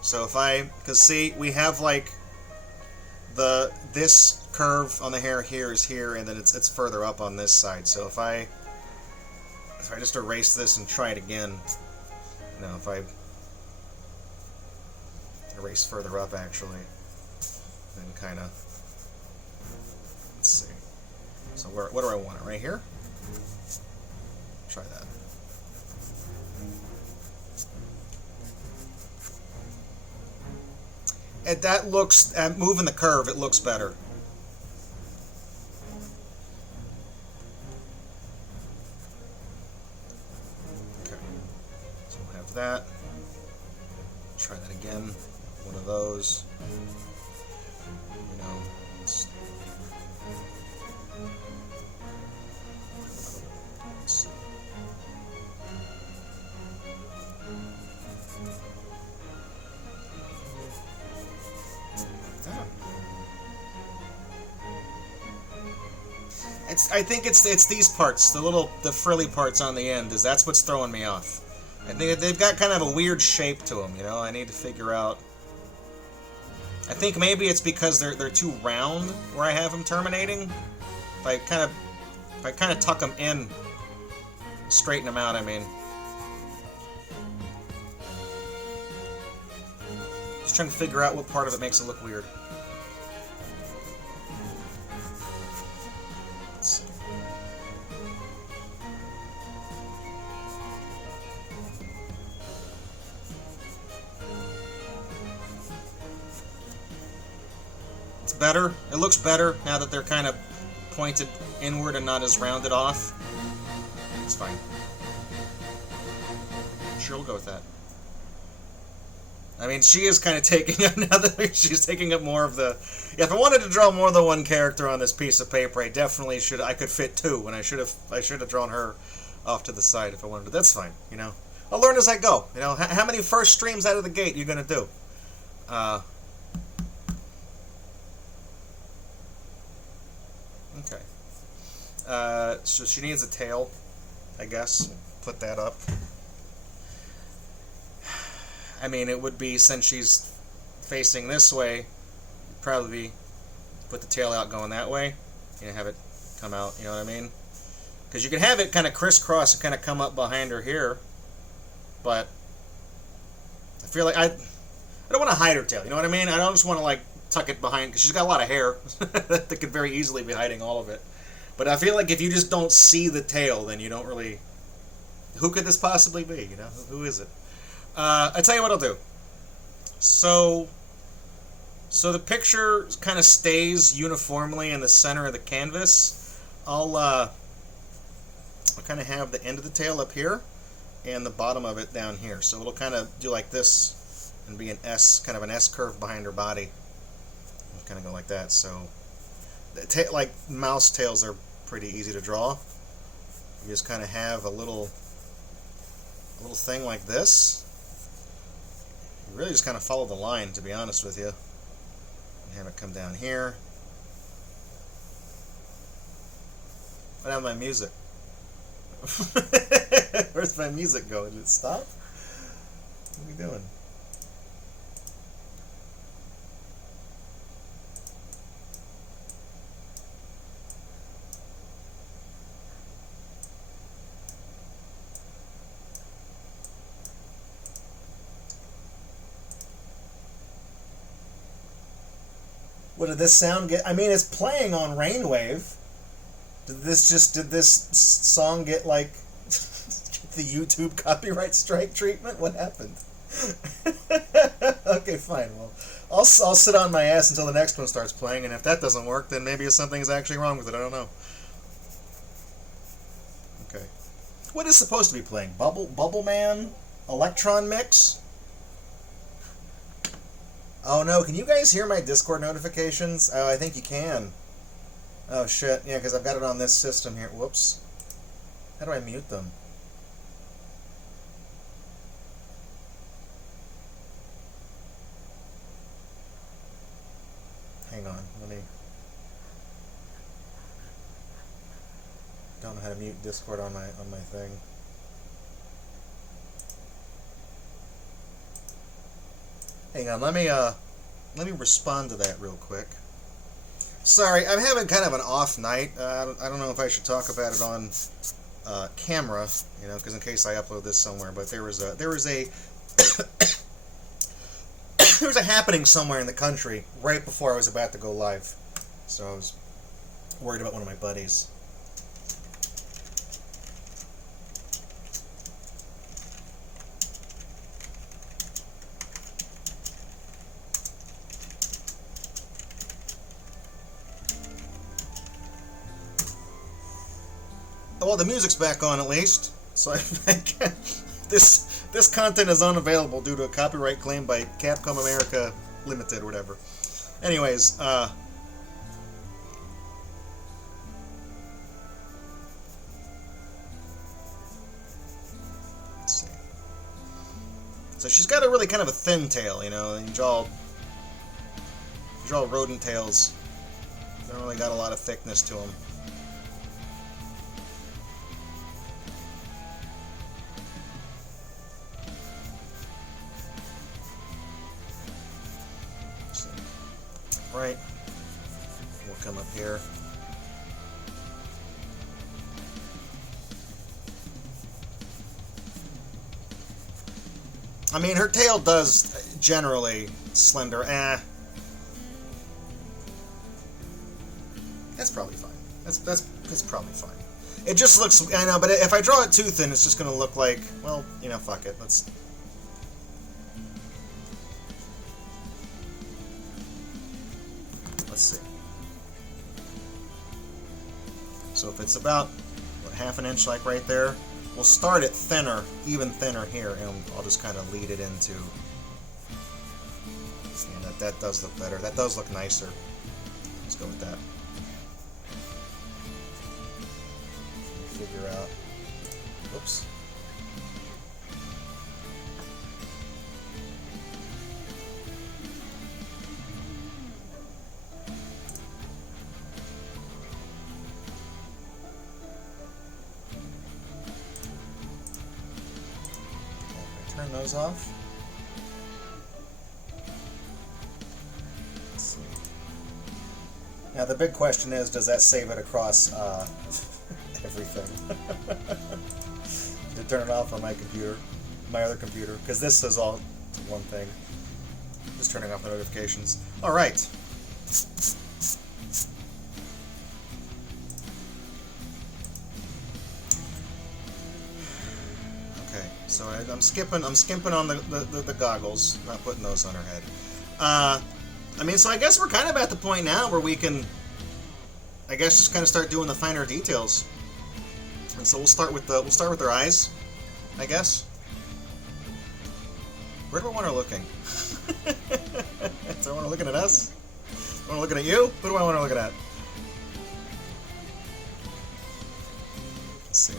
So if because see, we have like this curve on the hair here is here, and then it's further up on this side. So if I just erase this and try it again. Now, if I erase further up, actually, then kind of, let's see. So what do I want? It right here? Try that. And that looks, moving the curve, it looks better. That. Try that again. One of those. You know. I think it's these parts, the frilly parts on the end. That's what's throwing me off. I think they've got kind of a weird shape to them, you know. I need to figure out. I think maybe it's because they're too round where I have them terminating. If I kind of tuck them in, straighten them out. I mean, just trying to figure out what part of it makes it look weird. Let's see. Better. It looks better now that they're kind of pointed inward and not as rounded off. It's fine. Sure, we'll go with that. I mean, she is kind of taking up now that she's taking up more of the. Yeah, if I wanted to draw more than one character on this piece of paper, I definitely should. I could fit two, and I should have drawn her off to the side if I wanted to. That's fine, you know. I'll learn as I go. You know, how many first streams out of the gate are you gonna do? Okay. So she needs a tail, I guess. Put that up. I mean, it would be, since she's facing this way, probably put the tail out going that way, and have it come out, you know what I mean? Because you can have it kind of crisscross and kind of come up behind her here, but I feel like I don't want to hide her tail, you know what I mean? I don't just want to, like, tuck it behind, because she's got a lot of hair that could very easily be hiding all of it. But I feel like if you just don't see the tail, then you don't really... Who could this possibly be, you know? Who is it? I tell you what I'll do. So the picture kind of stays uniformly in the center of the canvas. I'll kind of have the end of the tail up here and the bottom of it down here. So it'll kind of do like this and be an S, kind of an S curve behind her body. It'll kind of go like that. So, like mouse tails are pretty easy to draw. You just kind of have a little thing like this. You really just kind of follow the line, to be honest with you. And have it come down here. What happened to my music? Where's my music going? Did it stop? What are we doing? What did this sound get? I mean, it's playing on Rainwave. Did this song get like the YouTube copyright strike treatment? What happened? Okay, fine. Well, I'll sit on my ass until the next one starts playing, and if that doesn't work, then maybe something's actually wrong with it. I don't know. Okay. What is supposed to be playing? Bubble Man? Electron Mix? Oh no, can you guys hear my Discord notifications? Oh, I think you can. Oh shit, yeah, because I've got it on this system here. Whoops. How do I mute them? Hang on, let me... Don't know how to mute Discord on my thing. Hang on, let me respond to that real quick. Sorry, I'm having kind of an off night. I don't know if I should talk about it on camera, you know, because in case I upload this somewhere. But there was a there was a happening somewhere in the country right before I was about to go live, so I was worried about one of my buddies. Well, the music's back on at least, so this content is unavailable due to a copyright claim by Capcom America Limited or whatever. Anyways, let's see. So she's got a really kind of a thin tail, you know, and you draw rodent tails. They don't really got a lot of thickness to them. Right, we'll come up here. I mean, her tail does generally slender. That's probably fine. That's probably fine. It just looks, I know, but if I draw it too thin, it's just going to look like, well, you know, fuck it. Let's see. So if it's about what, half an inch, like right there, we'll start it thinner, even thinner here, and I'll just kind of lead it into that does look better. That does look nicer. Let's go with that. Figure out. Whoops. Turn those off. Let's see. Now the big question is, does that save it across everything? To turn it off on my computer, my other computer, because this is all one thing. Just turning off the notifications. All right. So I'm skipping on the goggles, not putting those on her head. I mean, so I guess we're kind of at the point now where we can, I guess, just kind of start doing the finer details. And so we'll start with her eyes, I guess. Where do I want her looking? Do I want her looking at us? Do I want her looking at you? Who do I want her looking at? Let's see.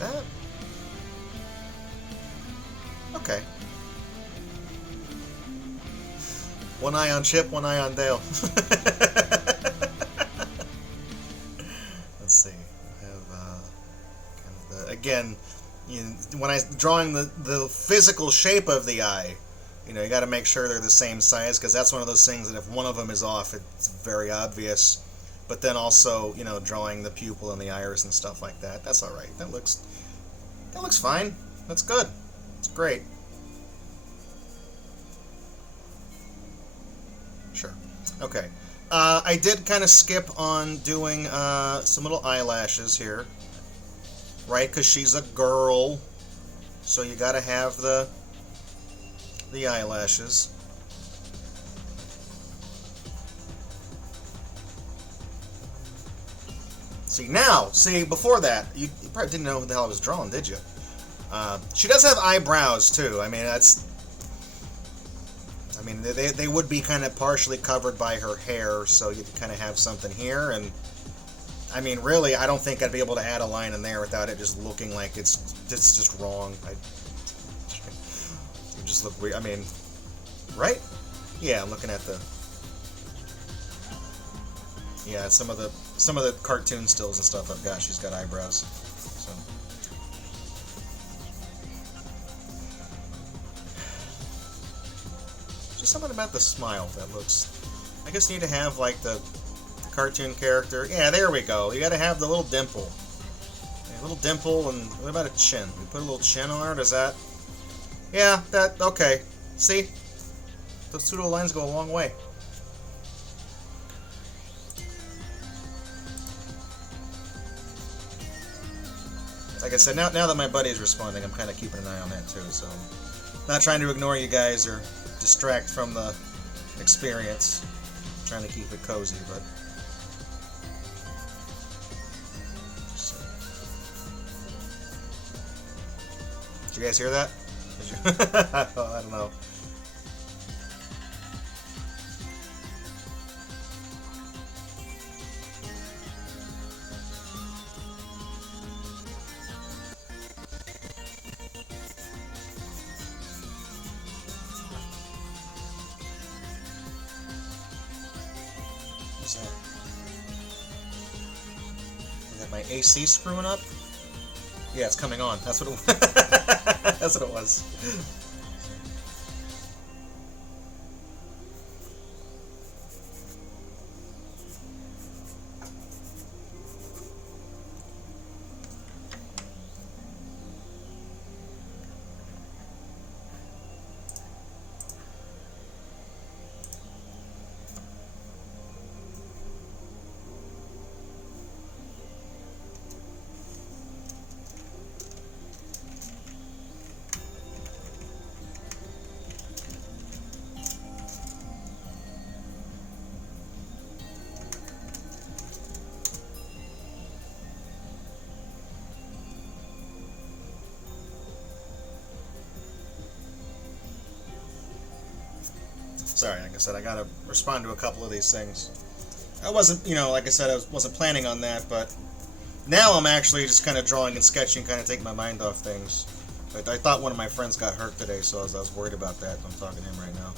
That? Okay. One eye on Chip, one eye on Dale. Let's see. We have kind of the, again, when I'm drawing the physical shape of the eye, you got to make sure they're the same size, because that's one of those things that if one of them is off, it's very obvious. But then also, drawing the pupil and the iris and stuff like that. That's all right. That looks fine. That's good. It's great. Sure. Okay. I did kind of skip on doing some little eyelashes here, right? Because she's a girl, so you got to have the eyelashes. See, before that, you probably didn't know who the hell I was drawing, did you? She does have eyebrows, too. I mean, they would be kind of partially covered by her hair, so you'd kind of have something here, and, I mean, really, I don't think I'd be able to add a line in there without it just looking like it's just wrong. It just look weird. I mean, right? Yeah, I'm looking at some of the cartoon stills and stuff I've got. She's got eyebrows. So just something about the smile that looks. I guess you need to have like the cartoon character. Yeah, there we go. You got to have the little dimple. A little dimple, and what about a chin? We put a little chin on her. Does that? Yeah, that okay. See, those two little lines go a long way. Like I said, now that my buddy is responding, I'm kind of keeping an eye on that too. So, not trying to ignore you guys or distract from the experience. I'm trying to keep it cozy, but. Did you guys hear that? Did you? I don't know. What's that? Is that my AC screwing up? Yeah, it's coming on. That's what it was. That's what it was. sorry, like I said, I gotta respond to a couple of these things. I wasn't, like I said, I wasn't planning on that, but now I'm actually just kind of drawing and sketching, kind of taking my mind off things. But I thought one of my friends got hurt today, so I was worried about that. I'm talking to him right now.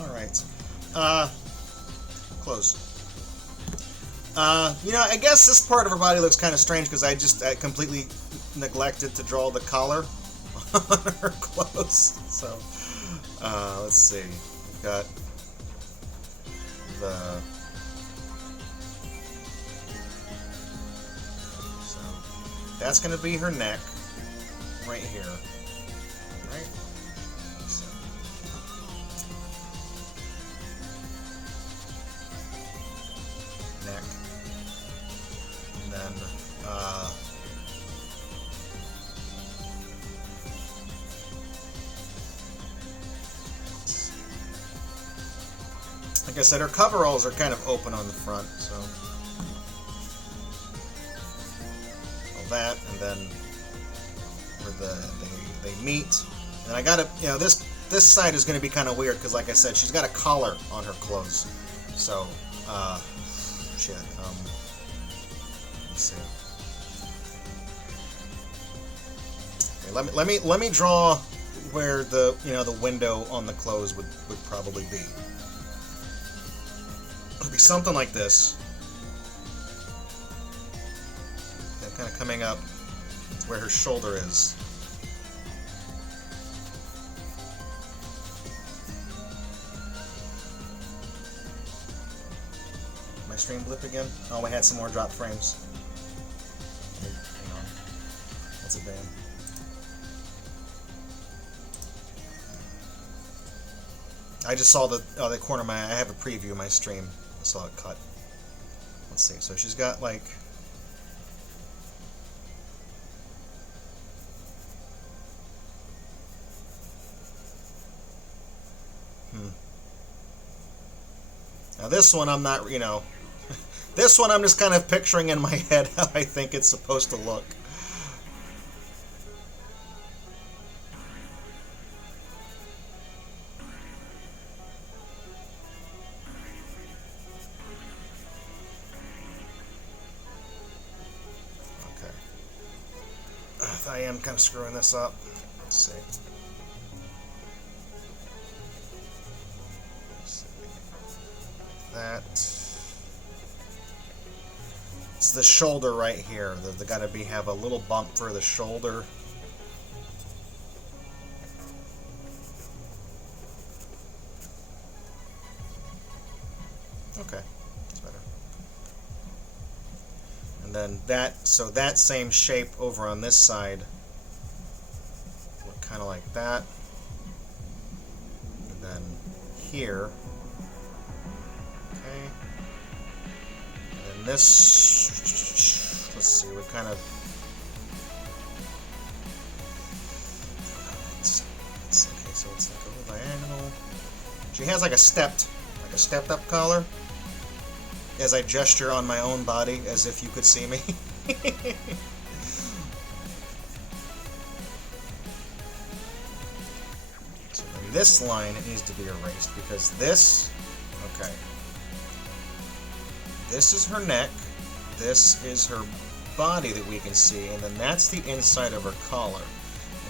Alright. Close. I guess this part of her body looks kind of strange because I completely neglected to draw the collar on her clothes. So, let's see. We've got the... So, that's going to be her neck right here. Right? Neck, and then like I said, her coveralls are kind of open on the front, so all that, and then where they meet, and I gotta, this side is going to be kind of weird because, like I said, she's got a collar on her clothes, so shit. Let's see. Okay, let me draw where the the window on the clothes would probably be. It'll be something like this. And kind of coming up where her shoulder is. Stream blip again? Oh, we had some more drop frames. Hang on. That's a band. I just saw the corner of my eye. I have a preview of my stream. I saw it cut. Let's see. So she's got like... Now this one I'm not, this one I'm just kind of picturing in my head how I think it's supposed to look. Okay. I am kind of screwing this up. Let's see. That it's the shoulder right here. They gotta have a little bump for the shoulder. Okay, that's better. And then that same shape over on this side look kind of like that. And then here. And this, let's see, we're kind of, it's okay, so it's like a little diagonal. She has like a stepped up collar as I gesture on my own body as if you could see me. So then this line, it needs to be erased because this, okay. This is her neck, this is her body that we can see, and then that's the inside of her collar.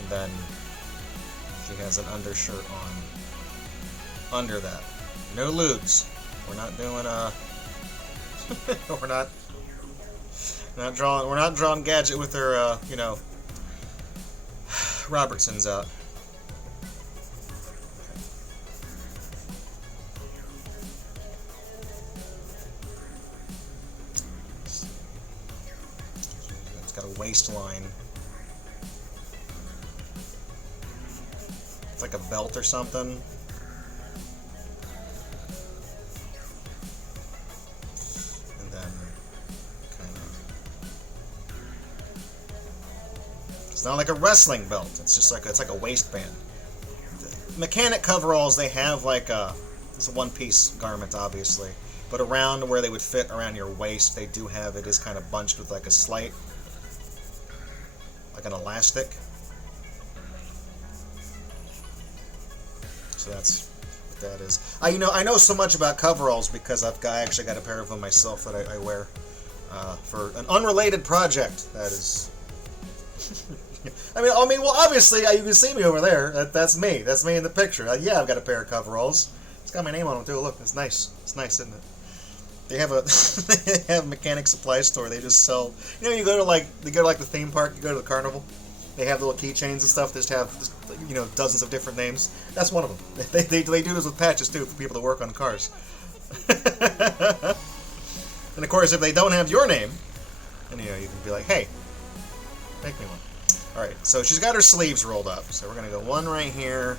And then she has an undershirt on under that. No lewds. We're not doing we're not drawing Gadget with her Robertsons out. Got a waistline. like a belt or something. And then kind of, it's not like a wrestling belt. It's just like it's like a waistband. The mechanic coveralls, they have like it's a one-piece garment, obviously, but around where they would fit around your waist, they do have it is kind of bunched with like a slight, like an elastic. So that's what that is. I know so much about coveralls because I actually got a pair of them myself that I wear for an unrelated project. That is. I mean, well, obviously you can see me over there. That's me. That's me in the picture. Yeah, I've got a pair of coveralls. It's got my name on them too. Look, it's nice. It's nice, isn't it? They have they have a mechanic supply store. They just sell. You go to the theme park. You go to the carnival. They have little keychains and stuff. They just have dozens of different names. That's one of them. They do this with patches too for people that work on cars. And of course, if they don't have your name, then you can be like, hey, make me one. All right. So she's got her sleeves rolled up. So we're gonna go one right here.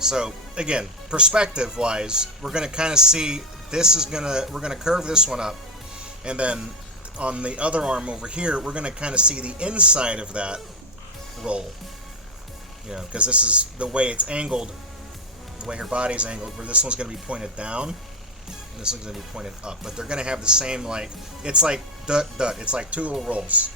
So again, perspective-wise, we're gonna kind of see we're gonna curve this one up, and then on the other arm over here, we're gonna kind of see the inside of that roll. Because this is the way it's angled, the way her body's angled, where this one's gonna be pointed down, and this one's gonna be pointed up. But they're gonna have the same it's like dut. It's like two little rolls.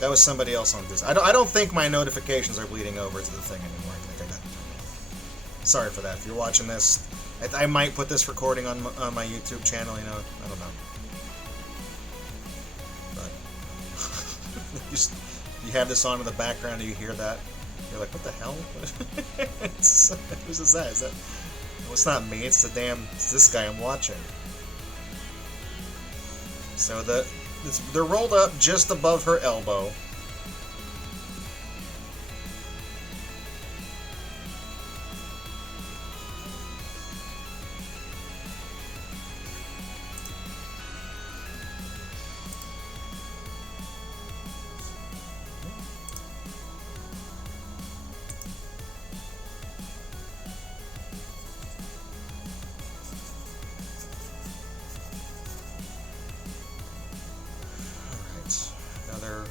That was somebody else on this. I don't think my notifications are bleeding over to the thing anymore. I think I got. Sorry for that. If you're watching this, I might put this recording on my YouTube channel. I don't know. But you have this on in the background, and you hear that. You're like, what the hell? Who's this? Is that? Well, it's not me. It's this guy I'm watching. So they're rolled up just above her elbow. Another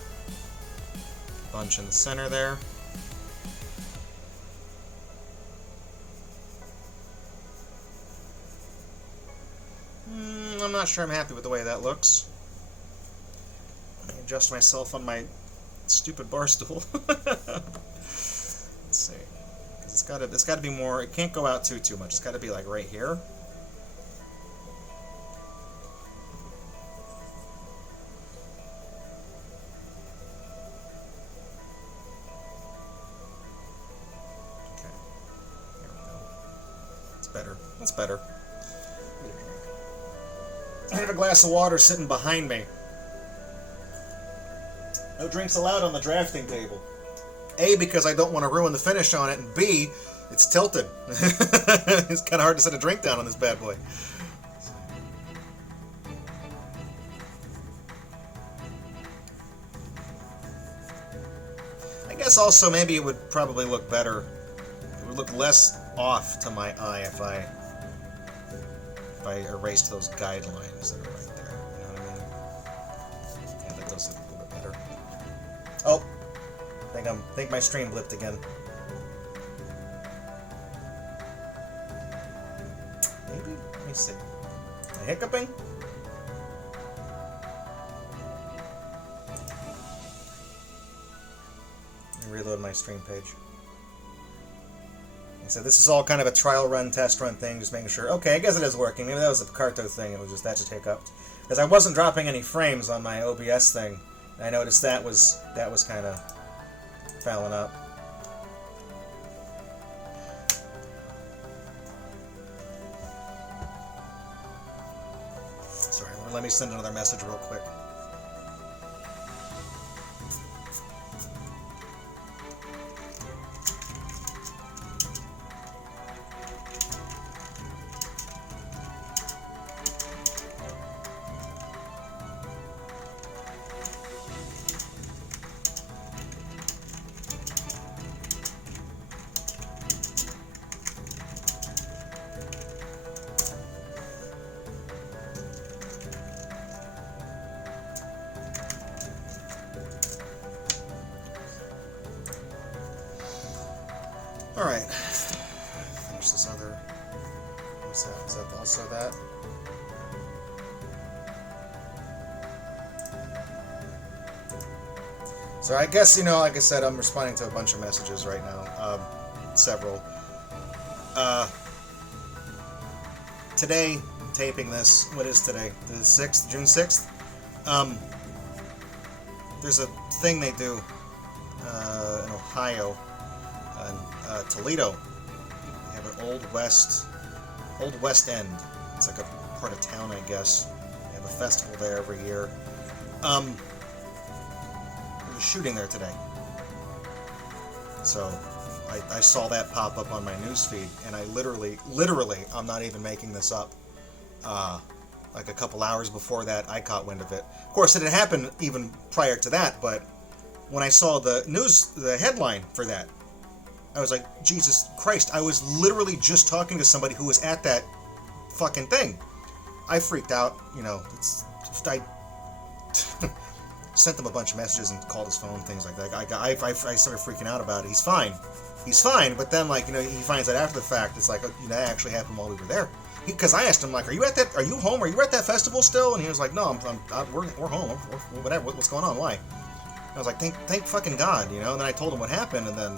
bunch in the center there. I'm not sure I'm happy with the way that looks. Let me adjust myself on my stupid bar stool. Let's see. 'Cause it's gotta be more. It can't go out too much. It's gotta be like right here. That's better. I have a glass of water sitting behind me. No drinks allowed on the drafting table. A, because I don't want to ruin the finish on it, and B, it's tilted. It's kind of hard to set a drink down on this bad boy. I guess also maybe it would probably look better. It would look less off to my eye if I erased those guidelines that are right there. You know what I mean? Yeah, that does look a little bit better. Oh, I think my stream blipped again. Maybe? Let me see. Am I hiccuping? Let me reload my stream page. So this is all kind of a trial run, test run thing, just making sure, okay, I guess it is working. Maybe that was a Picarto thing, it was just that just hiccuped. Because I wasn't dropping any frames on my OBS thing. And I noticed that was kind of fouling up. Sorry, let me send another message real quick. Alright. Finish this other... What's that? Is that also that? So I guess, like I said, I'm responding to a bunch of messages right now. Several. Today, taping this, what is today? The 6th? June 6th? There's a thing they do in Ohio, in Toledo. They have an Old West End. It's like a part of town, I guess. They have a festival there every year. There's a shooting there today. So I saw that pop up on my newsfeed, and I literally, I'm not even making this up. Like a couple hours before that, I caught wind of it. Of course, it had happened even prior to that, but when I saw the headline for that, I was like, Jesus Christ, I was literally just talking to somebody who was at that fucking thing. I freaked out, I sent him a bunch of messages and called his phone, things like that. I started freaking out about it. He's fine, but then, he finds out after the fact. It's like, that actually happened while we were there. Because I asked him, like, are you home? Are you at that festival still? And he was like, no, we're home. Whatever. What's going on? Why? I was like, thank fucking God, And then I told him what happened, and then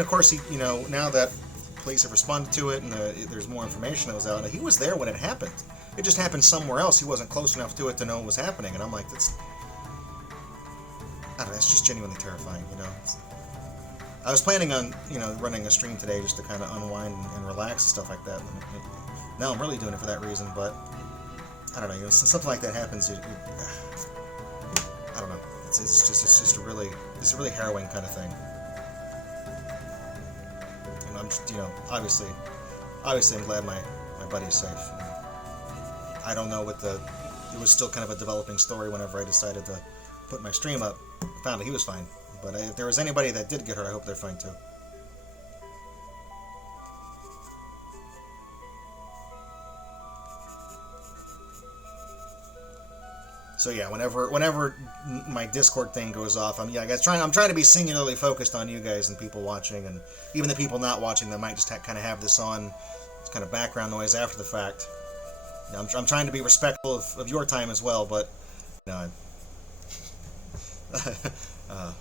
of course he, now that police have responded to it and there's more information that was out, he was there when it happened. It just happened somewhere else. He wasn't close enough to it to know what was happening, and I'm like, that's just genuinely terrifying, I was planning on, running a stream today just to kind of unwind and relax and stuff like that. Now I'm really doing it for that reason, but I don't know. Something like that happens. I don't know. It's just a really harrowing kind of thing. And I'm just, obviously I'm glad my buddy's safe. I don't know it was still kind of a developing story whenever I decided to put my stream up. I found that he was fine. But if there was anybody that did get hurt, I hope they're fine too. So yeah, whenever my Discord thing goes off, I'm trying to be singularly focused on you guys and people watching, and even the people not watching that might just kind of have this on, it's kind of background noise after the fact. I'm trying to be respectful of your time as well, but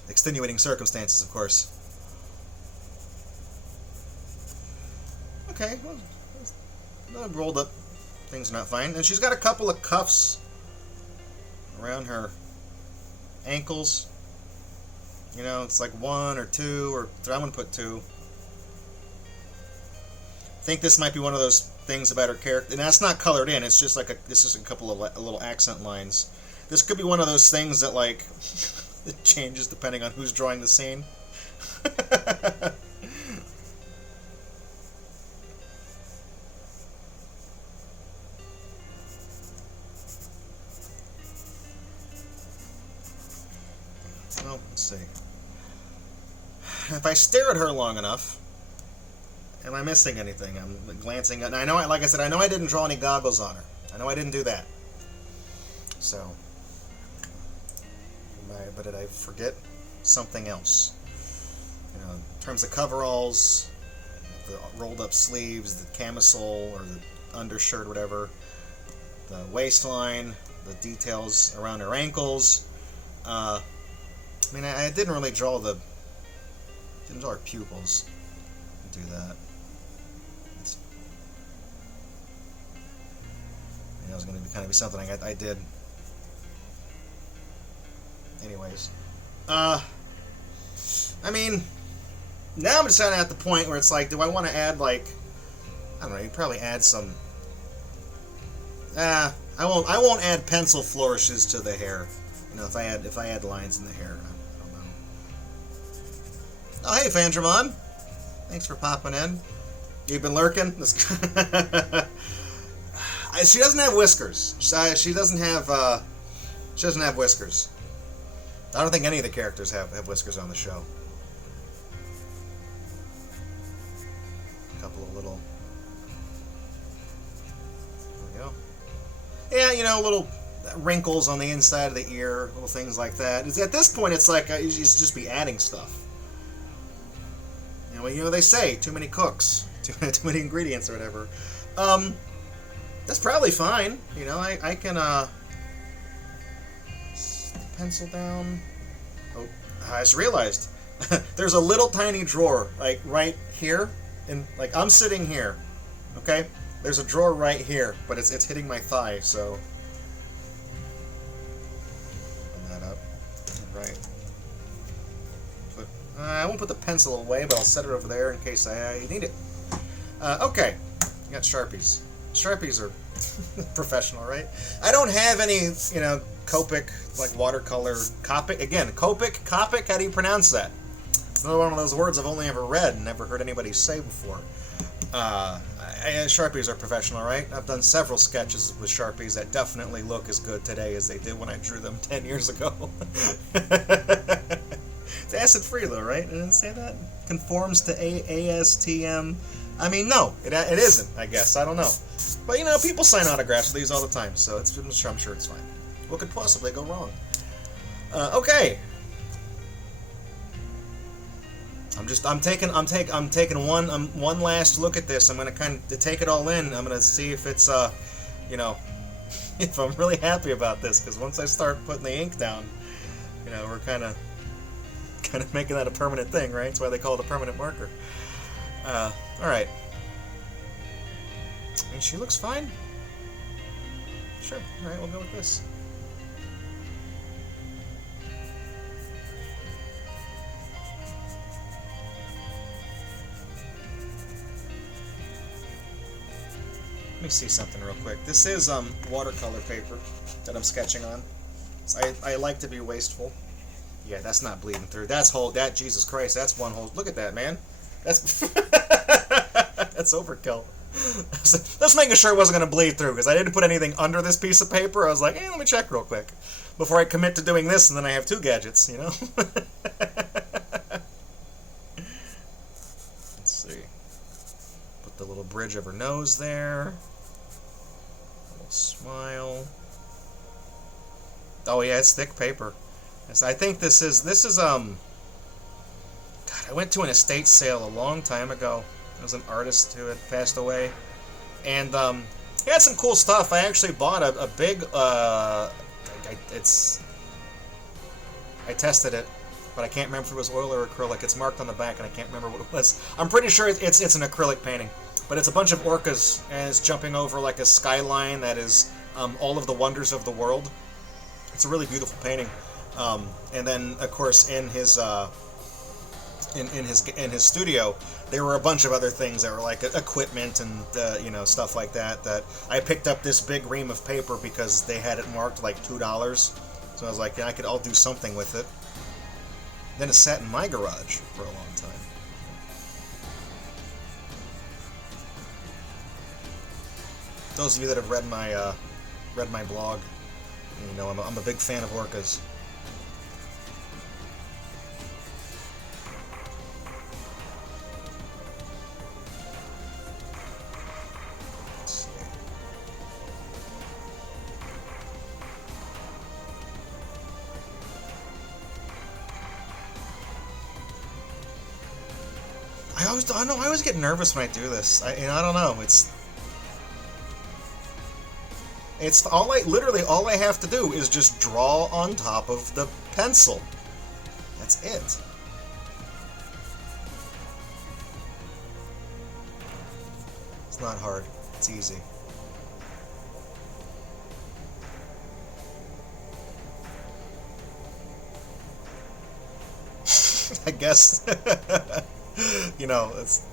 extenuating circumstances, of course. Okay, well, rolled up. Things are not fine. And she's got a couple of cuffs around her ankles. It's like 1 or 2 or 3. I'm going to put 2. I think this might be one of those things about her character. And that's not colored in. It's just this is a couple of little accent lines. This could be one of those things that, it changes depending on who's drawing the scene. Well, let's see. If I stare at her long enough, am I missing anything? I'm glancing at... I know, like I said, I know I didn't draw any goggles on her. I know I didn't do that. So... But did I forget something else? In terms of coveralls, the rolled up sleeves, the camisole or the undershirt, whatever, the waistline, the details around her ankles. I didn't really draw her pupils. Do that. It was going to be something I did. Anyways, now I'm just at the point where it's like, do I want to add I don't know, you probably add some. I won't add pencil flourishes to the hair. If I add lines in the hair, I don't know. Oh, hey, Fandramon, thanks for popping in. You've been lurking. She doesn't have whiskers. She doesn't have whiskers. I don't think any of the characters have whiskers on the show. A couple of little... There we go. Yeah, little wrinkles on the inside of the ear, little things like that. At this point, it's like you just be adding stuff. Well, you know, they say too many cooks, too many ingredients or whatever. That's probably fine. You know, I can pencil down. Oh, I just realized there's a little tiny drawer like right here, and like I'm sitting here. Okay, there's a drawer right here, but it's hitting my thigh, so open that up. Right. I won't put the pencil away, but I'll set it over there in case I need it. Okay, got Sharpies. Sharpies are professional, right? I don't have any, you know, Copic, like watercolor, Copic. Again, Copic, how do you pronounce that? It's another one of those words I've only ever read and never heard anybody say before. Sharpies are professional, right? I've done several sketches with Sharpies that definitely look as good today as they did when I drew them 10 years ago. It's acid-free, though, right? Did it say that? Conforms to ASTM. I mean, no, it isn't, I guess. I don't know. But, you know, people sign autographs with these all the time, so I'm sure it's fine. What could possibly go wrong? Okay. I'm taking one last look at this. I'm gonna kind of take it all in. I'm gonna see if it's you know, if I'm really happy about this, because once I start putting the ink down, you know, we're kind of making that a permanent thing, right? That's why they call it a permanent marker. All right. And she looks fine. Sure. All right, we'll go with this. Let me see something real quick. This is watercolor paper that I'm sketching on. So I like to be wasteful. Yeah, that's not bleeding through. That Jesus Christ, that's one hole. Look at that, man. That's that's overkill. Just making sure it wasn't going to bleed through, because I didn't put anything under this piece of paper. I was like, let me check real quick before I commit to doing this, and then I have two gadgets, you know? Let's see. Put the little bridge of her nose there. A little smile. Oh yeah, it's thick paper. I think this is God, I went to an estate sale a long time ago. There was an artist who had passed away, and he had some cool stuff. I actually bought a big I tested it, but I can't remember if it was oil or acrylic. It's marked on the back, and I can't remember what it was. I'm pretty sure it's an acrylic painting, but it's a bunch of orcas, and it's jumping over like a skyline that is all of the wonders of the world. It's a really beautiful painting. And then, of course, in his studio, there were a bunch of other things that were like equipment and you know, stuff like that. That I picked up this big ream of paper because they had it marked like $2. So I was like, yeah, I'll do something with it. Then it sat in my garage for a long time. Those of you that have read my blog, you know, I'm a big fan of orcas. I always get nervous when I do this. I don't know. It's literally all I have to do is just draw on top of the pencil. That's it. It's not hard. It's easy. I guess. You know, it's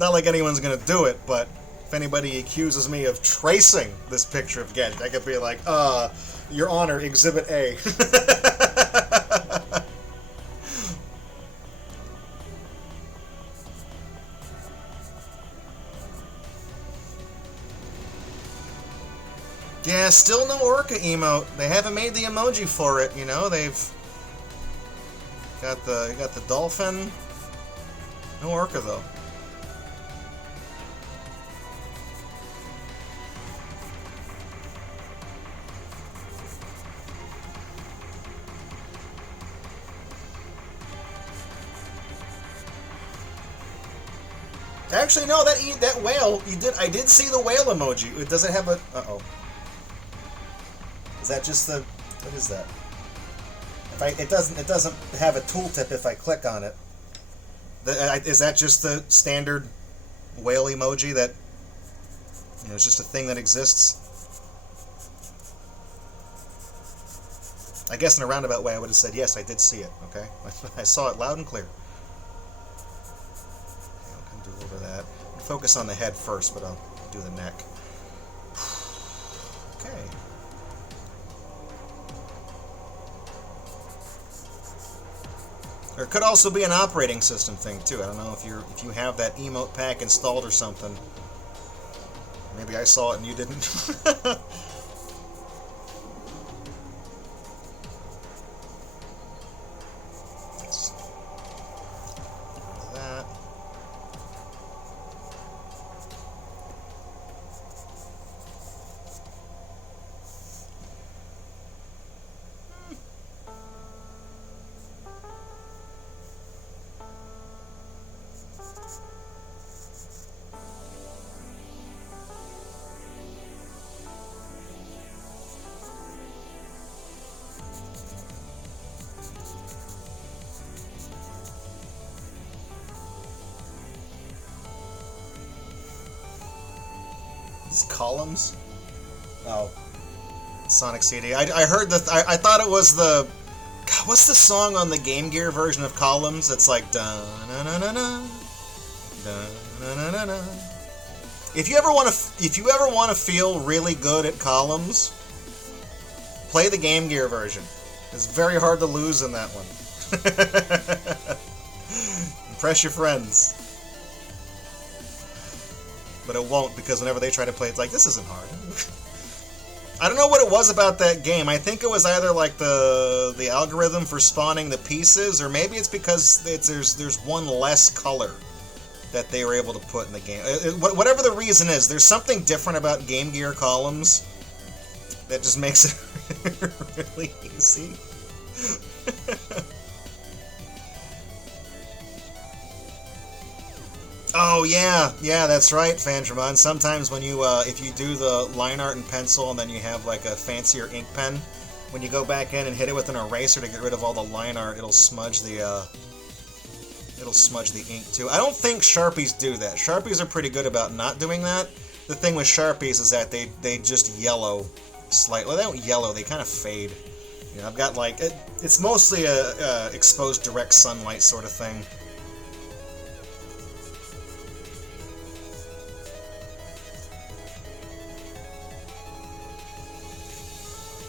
not like anyone's gonna do it, but if anybody accuses me of tracing this picture of Gadget, I could be like, Your Honor, Exhibit A. Yeah, still no orca emote. They haven't made the emoji for it, you know. They've got the dolphin. No orca though. Actually, no, that whale, I did see the whale emoji. Does it have a... Uh-oh. Is that just the... What is that? It doesn't have a tooltip if I click on it. Is that just the standard whale emoji that... it's just a thing that exists? I guess in a roundabout way I would have said, yes, I did see it, okay? I saw it loud and clear. Okay, I'll do over that. I'll focus on the head first, but I'll do the neck. Okay. There could also be an operating system thing, too. I don't know if you have that emote pack installed or something. Maybe I saw it and you didn't. Columns? Oh. Sonic CD. I heard that. I thought it was the... God, what's the song on the Game Gear version of Columns? It's like... Da-na-na-na-na, da-na-na-na-na. If you ever want to feel really good at Columns, play the Game Gear version. It's very hard to lose in that one. Impress your friends. But it won't, because whenever they try to play, it's like, this isn't hard. I don't know what it was about that game. I think it was either like the algorithm for spawning the pieces, or maybe it's because there's one less color that they were able to put in the game. Whatever the reason is, there's something different about Game Gear Columns that just makes it really easy. Oh yeah, that's right, Fandramon. Sometimes when you, if you do the line art in pencil and then you have like a fancier ink pen, when you go back in and hit it with an eraser to get rid of all the line art, it'll smudge the ink too. I don't think Sharpies do that. Sharpies are pretty good about not doing that. The thing with Sharpies is that they just yellow slightly. They don't yellow, they kind of fade. I've got like, it's mostly a exposed direct sunlight sort of thing.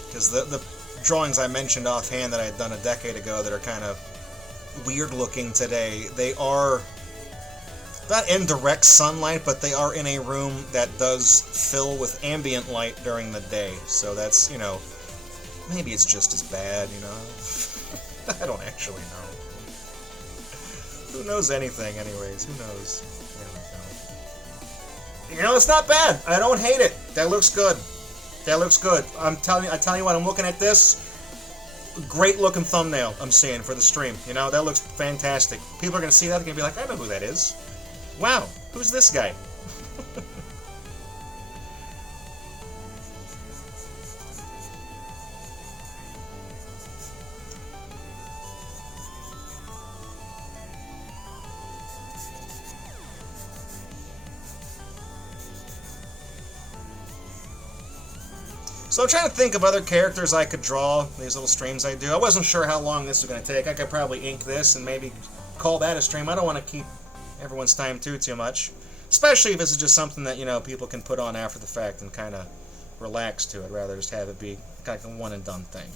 Because the drawings I mentioned offhand that I had done a decade ago that are kind of weird looking today, they are not in direct sunlight, but they are in a room that does fill with ambient light during the day. So that's, maybe it's just as bad, I don't actually know. Who knows anything anyways? Who knows? It's not bad. I don't hate it. That looks good. That looks good. I tell you what, I'm looking at this. Great looking thumbnail I'm seeing for the stream. That looks fantastic. People are going to see that, they're going to be like, I know who that is. Wow, who's this guy? So I'm trying to think of other characters I could draw, these little streams I do. I wasn't sure how long this was going to take. I could probably ink this and maybe call that a stream. I don't want to keep everyone's time too much. Especially if this is just something that, people can put on after the fact and kind of relax to. I'd rather just have it be kind of a one and done thing,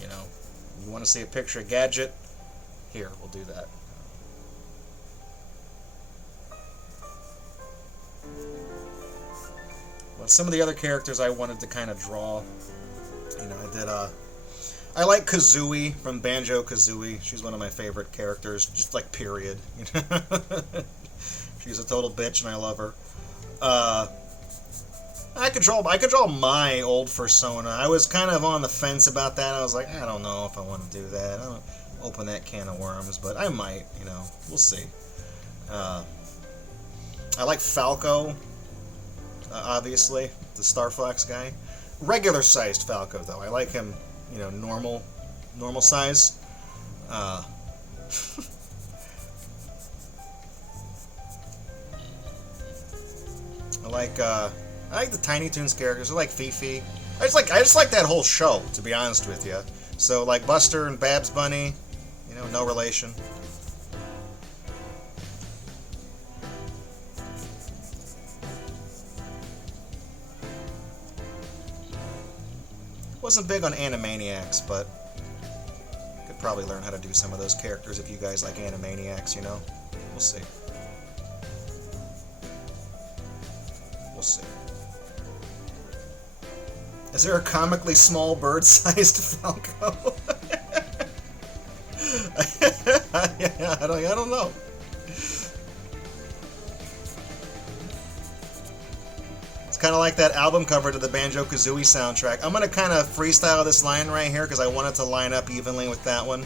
You want to see a picture of Gadget? Here, we'll do that. Well, some of the other characters I wanted to kind of draw... I like Kazooie from Banjo-Kazooie. She's one of my favorite characters, just like period. She's a total bitch and I love her. I could draw my old persona. I was kind of on the fence about that. I was like, I don't know if I want to do that. I don't open that can of worms, but I might, we'll see. I like Falco, obviously, the Star Fox guy. Regular-sized Falco, though. I like him, you know, normal size. I like the Tiny Toons characters. I like Fifi. I just like that whole show, to be honest with you. So like Buster and Babs Bunny, you know, no relation. Wasn't big on Animaniacs, but could probably learn how to do some of those characters if you guys like Animaniacs, you know. We'll see. We'll see. Is there a comically small bird-sized Falco? I don't know. It's kind of like that album cover to the Banjo-Kazooie soundtrack. I'm going to kind of freestyle this line right here because I want it to line up evenly with that one.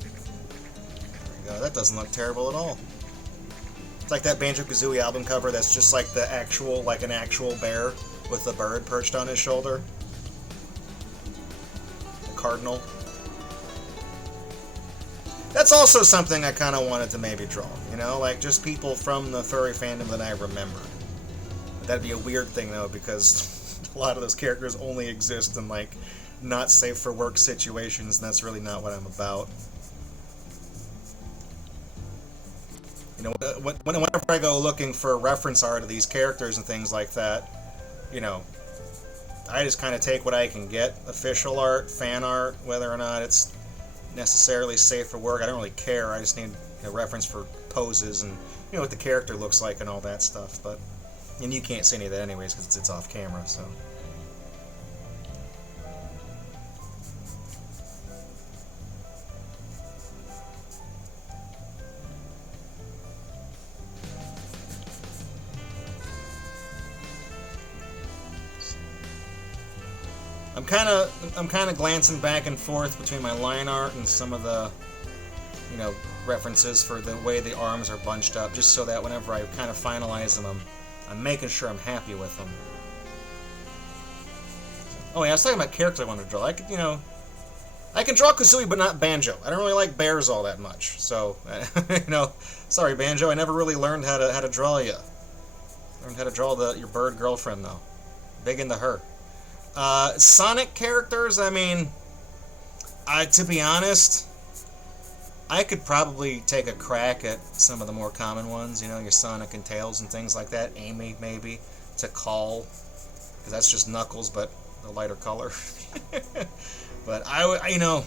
There we go. That doesn't look terrible at all. It's like that Banjo-Kazooie album cover that's just like the actual, like an actual bear with a bird perched on his shoulder. A cardinal. That's also something I kind of wanted to maybe draw, you know? Like, just people from the furry fandom that I remembered. That'd be a weird thing, though, because a lot of those characters only exist in, like, not safe for work situations, and that's really not what I'm about. You know, whenever I go looking for reference art of these characters and things like that, you know, I just kind of take what I can get. Official art, fan art, whether or not it's necessarily safe for work, I don't really care. I just need a reference for poses and, you know, what the character looks like and all that stuff. But, and you can't see any of that anyways because it's off camera, so. I'm kind of glancing back and forth between my line art and some of the, you know, references for the way the arms are bunched up, just so that whenever I kind of finalize them, I'm making sure I'm happy with them. Oh yeah, I was talking about characters I wanted to draw. I could, you know, I can draw Kazooie, but not Banjo. I don't really like bears all that much, so you know, sorry Banjo, I never really learned how to draw you. Learned how to draw your bird girlfriend though. Big into her. Sonic characters, I mean, to be honest, I could probably take a crack at some of the more common ones, you know, your Sonic and Tails and things like that. Amy, maybe, to Call, because that's just Knuckles, but a lighter color. But, you know,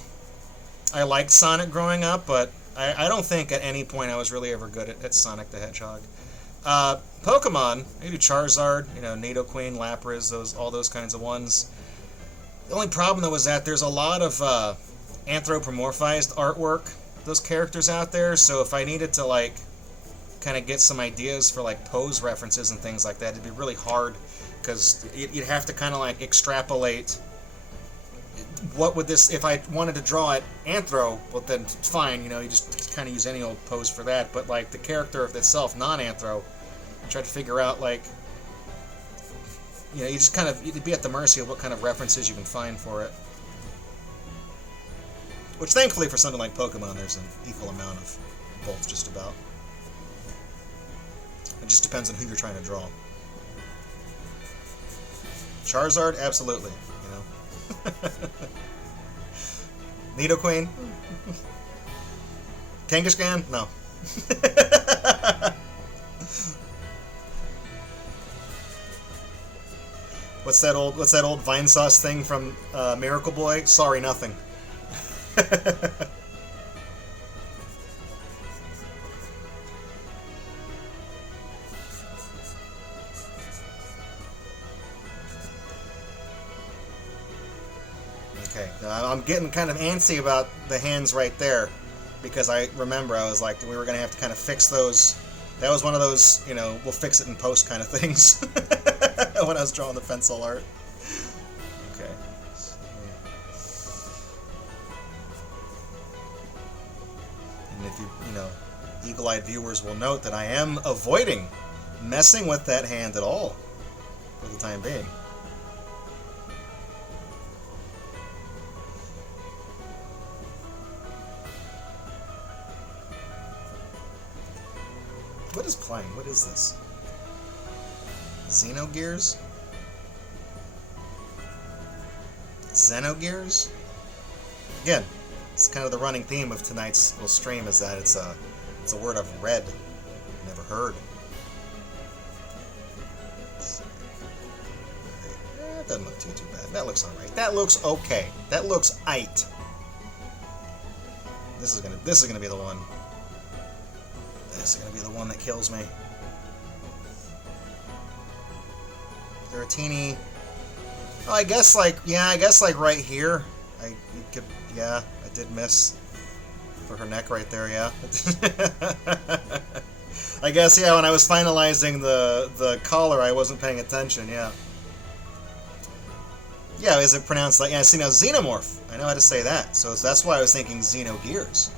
I liked Sonic growing up, but I don't think at any point I was really ever good at Sonic the Hedgehog. Pokemon, maybe Charizard, you know, Nidoqueen, Lapras, all those kinds of ones. The only problem though is that there's a lot of anthropomorphized artwork, those characters out there, so if I needed to like kind of get some ideas for like pose references and things like that, it'd be really hard because you'd have to kind of like extrapolate what would this, if I wanted to draw it anthro, well then fine, you know, you just kind of use any old pose for that, but like the character itself, non-anthro, I try to figure out like, you know, you just kind of, you'd be at the mercy of what kind of references you can find for it. Which thankfully for something like Pokemon, there's an equal amount of both just about. It just depends on who you're trying to draw. Charizard, absolutely, you know. Nidoqueen? Kangaskhan? No. What's that old Vine Sauce thing from Miracle Boy? Sorry, nothing. Okay, now I'm getting kind of antsy about the hands right there because I remember I was like, we were going to have to kind of fix those. That was one of those, you know, we'll fix it in post kind of things when I was drawing the pencil art. Okay. And if eagle-eyed viewers will note that I am avoiding messing with that hand at all for the time being. What is playing? What is this? Xenogears? Xenogears? Again, it's kind of the running theme of tonight's little stream is that it's a word I've read, never heard. It doesn't look too bad. That looks alright. That looks okay. That looks aight. This is gonna be the one. This is gonna be the one that kills me. Is there a teeny? Oh, I guess like right here. I did miss for her neck right there. Yeah. I guess yeah. When I was finalizing the collar, I wasn't paying attention. Yeah. Yeah, is it pronounced like? Yeah, see now xenomorph. I know how to say that, so that's why I was thinking Xenogears.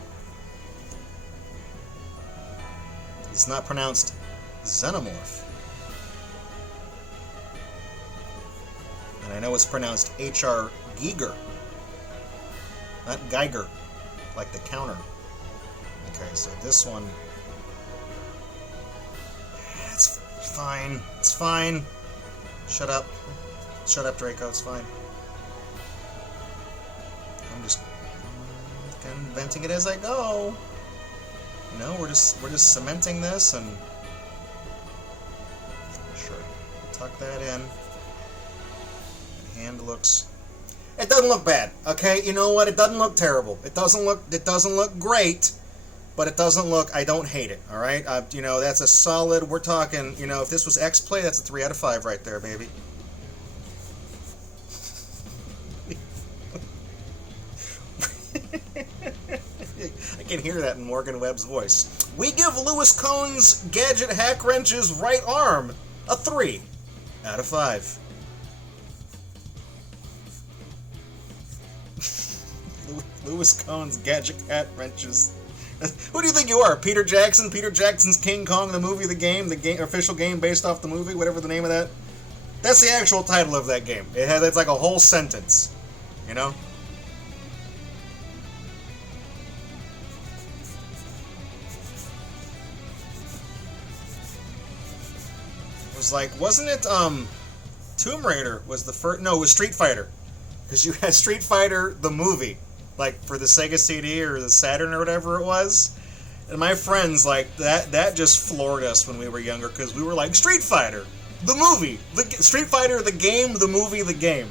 It's not pronounced xenomorph. And I know it's pronounced H.R. Giger. Not Geiger, like the counter. Okay, so this one... It's fine. It's fine. Shut up. Shut up, Draco. It's fine. I'm just kind of inventing it as I go. You know, we're just cementing this and sure, tuck that in. The hand looks. It doesn't look bad. Okay, you know what? It doesn't look terrible. It doesn't look great, but it doesn't look. I don't hate it. All right, you know that's a solid. We're talking. You know, if this was X-Play, that's a 3 out of 5 right there, baby. I can hear that in Morgan Webb's voice. We give LouisKohn's Gadget Hackwrench's right arm a 3 out of 5. LouisKohn's Gadget Hackwrench's. Who do you think you are? Peter Jackson? Peter Jackson's King Kong, the movie, the game, official game based off the movie, whatever the name of that. That's the actual title of that game. It's like a whole sentence, you know? Was like, wasn't it Tomb Raider was the first? No, it was Street Fighter, because you had Street Fighter the movie, like for the Sega CD or the Saturn or whatever it was, and my friends like that just floored us when we were younger because we were like Street Fighter the movie, Street Fighter the game, the movie, the game.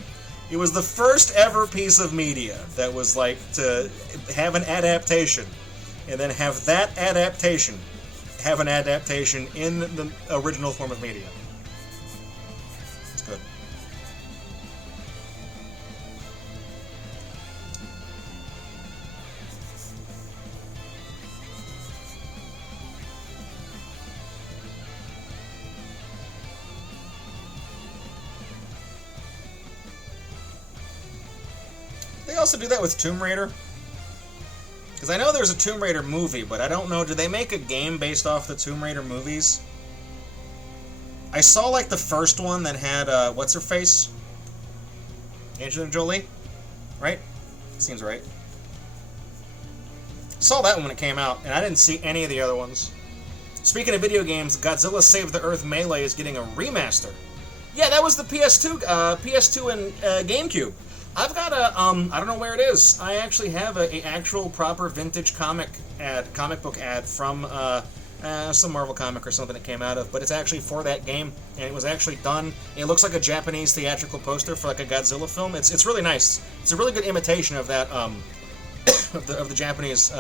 It was the first ever piece of media that was like to have an adaptation, and then have that adaptation have an adaptation in the original form of media. It's good. They also do that with Tomb Raider. Because I know there's a Tomb Raider movie, but I don't know, did they make a game based off the Tomb Raider movies? I saw, like, the first one that had, what's-her-face? Angelina Jolie? Right? Seems right. Saw that one when it came out, and I didn't see any of the other ones. Speaking of video games, Godzilla Save the Earth Melee is getting a remaster. Yeah, that was the PS2 and GameCube. I've got a, I don't know where it is. I actually have a actual proper vintage comic book ad from some Marvel comic or something it came out of, but it's actually for that game, and it was actually done. It looks like a Japanese theatrical poster for like a Godzilla film. It's really nice. It's a really good imitation of that of the Japanese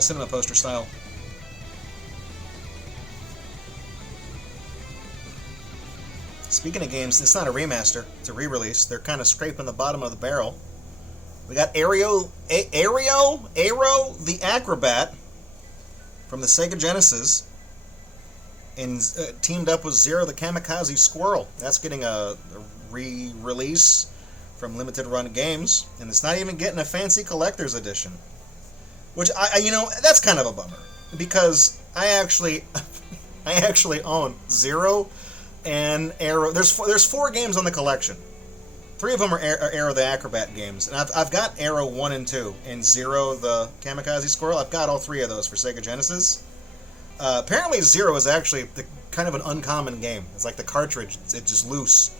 cinema poster style. Speaking of games, it's not a remaster, it's a re-release. They're kind of scraping the bottom of the barrel. We got Aero the Acrobat from the Sega Genesis, and teamed up with Zero the Kamikaze Squirrel. That's getting a re-release from Limited Run Games, and it's not even getting a fancy collector's edition. Which you know, that's kind of a bummer because I actually own Zero and Arrow. There's 4 games on the collection. 3 of them are Arrow the Acrobat games, and I've got Arrow 1 and 2 and Zero the Kamikaze Squirrel. I've got all 3 of those for Sega Genesis. Apparently, Zero is actually kind of an uncommon game. It's like the cartridge; it's just loose.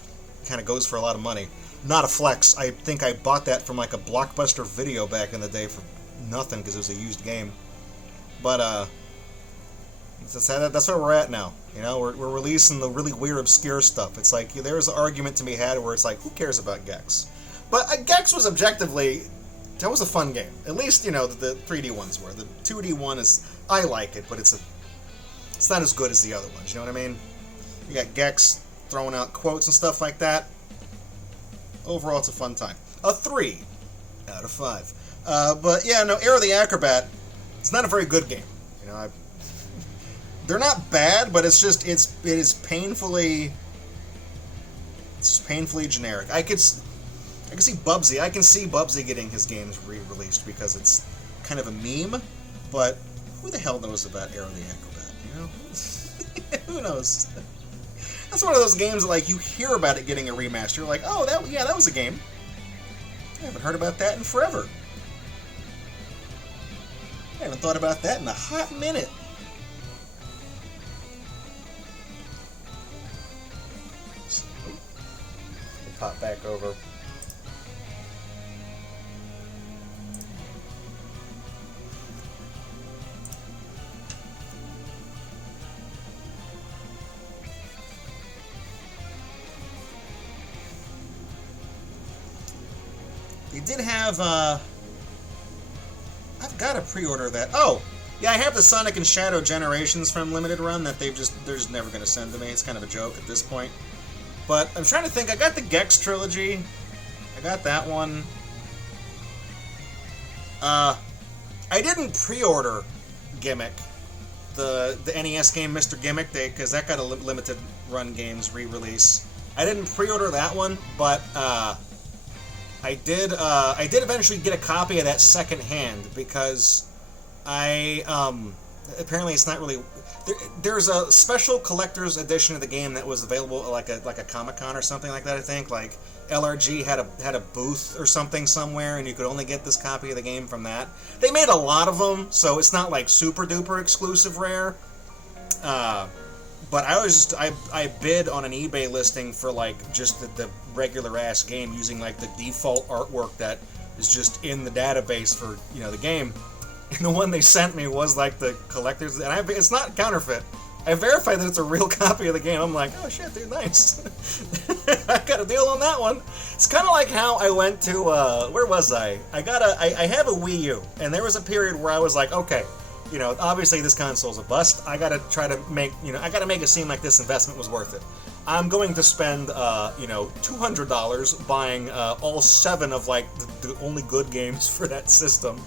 It kind of goes for a lot of money. Not a flex. I think I bought that from like a Blockbuster Video back in the day for nothing because it was a used game. But that's where we're at now. You know, we're releasing the really weird, obscure stuff. It's like there's an argument to be had where it's like, who cares about Gex? But Gex was objectively, that was a fun game. At least, you know, the 3D ones were. The 2D one is, I like it, but it's not as good as the other ones. You know what I mean? You got Gex throwing out quotes and stuff like that. Overall, it's a fun time. A 3 out of 5. But yeah, no, Arrow the Acrobat, it's not a very good game. You know, they're not bad, but it's painfully generic. I can see Bubsy getting his games re-released because it's kind of a meme, but who the hell knows about Arrow the Acrobat, you know? Who knows? That's one of those games that, like, you hear about it getting a remaster, you're like, oh, that was a game. I haven't heard about that in forever. I haven't thought about that in a hot minute. Pop back over. They did have, I've got to pre-order that. Oh, yeah, I have the Sonic and Shadow Generations from Limited Run that they're just never going to send to me. It's kind of a joke at this point. But I'm trying to think. I got the Gex trilogy. I got that one. I didn't pre-order Gimmick, the NES game Mr. Gimmick, because that got a limited run games re-release. I didn't pre-order that one, but I did eventually get a copy of that second hand because apparently it's not really. There's a special collector's edition of the game that was available like a Comic-Con or something like that. I think like LRG had a booth or something somewhere, and you could only get this copy of the game from that. They made a lot of them, so it's not like super duper exclusive rare. But I bid on an eBay listing for like just the regular ass game using like the default artwork that is just in the database for, you know, the game. And the one they sent me was like the collector's, and it's not counterfeit. I verified that it's a real copy of the game. I'm like, oh shit, dude, nice. I got a deal on that one. It's kind of like how I went to, where was I? I have a Wii U, and there was a period where I was like, okay, you know, obviously this console's a bust. I gotta try to make, you know, I gotta make it seem like this investment was worth it. I'm going to spend, you know, $200 buying all 7 of like the only good games for that system.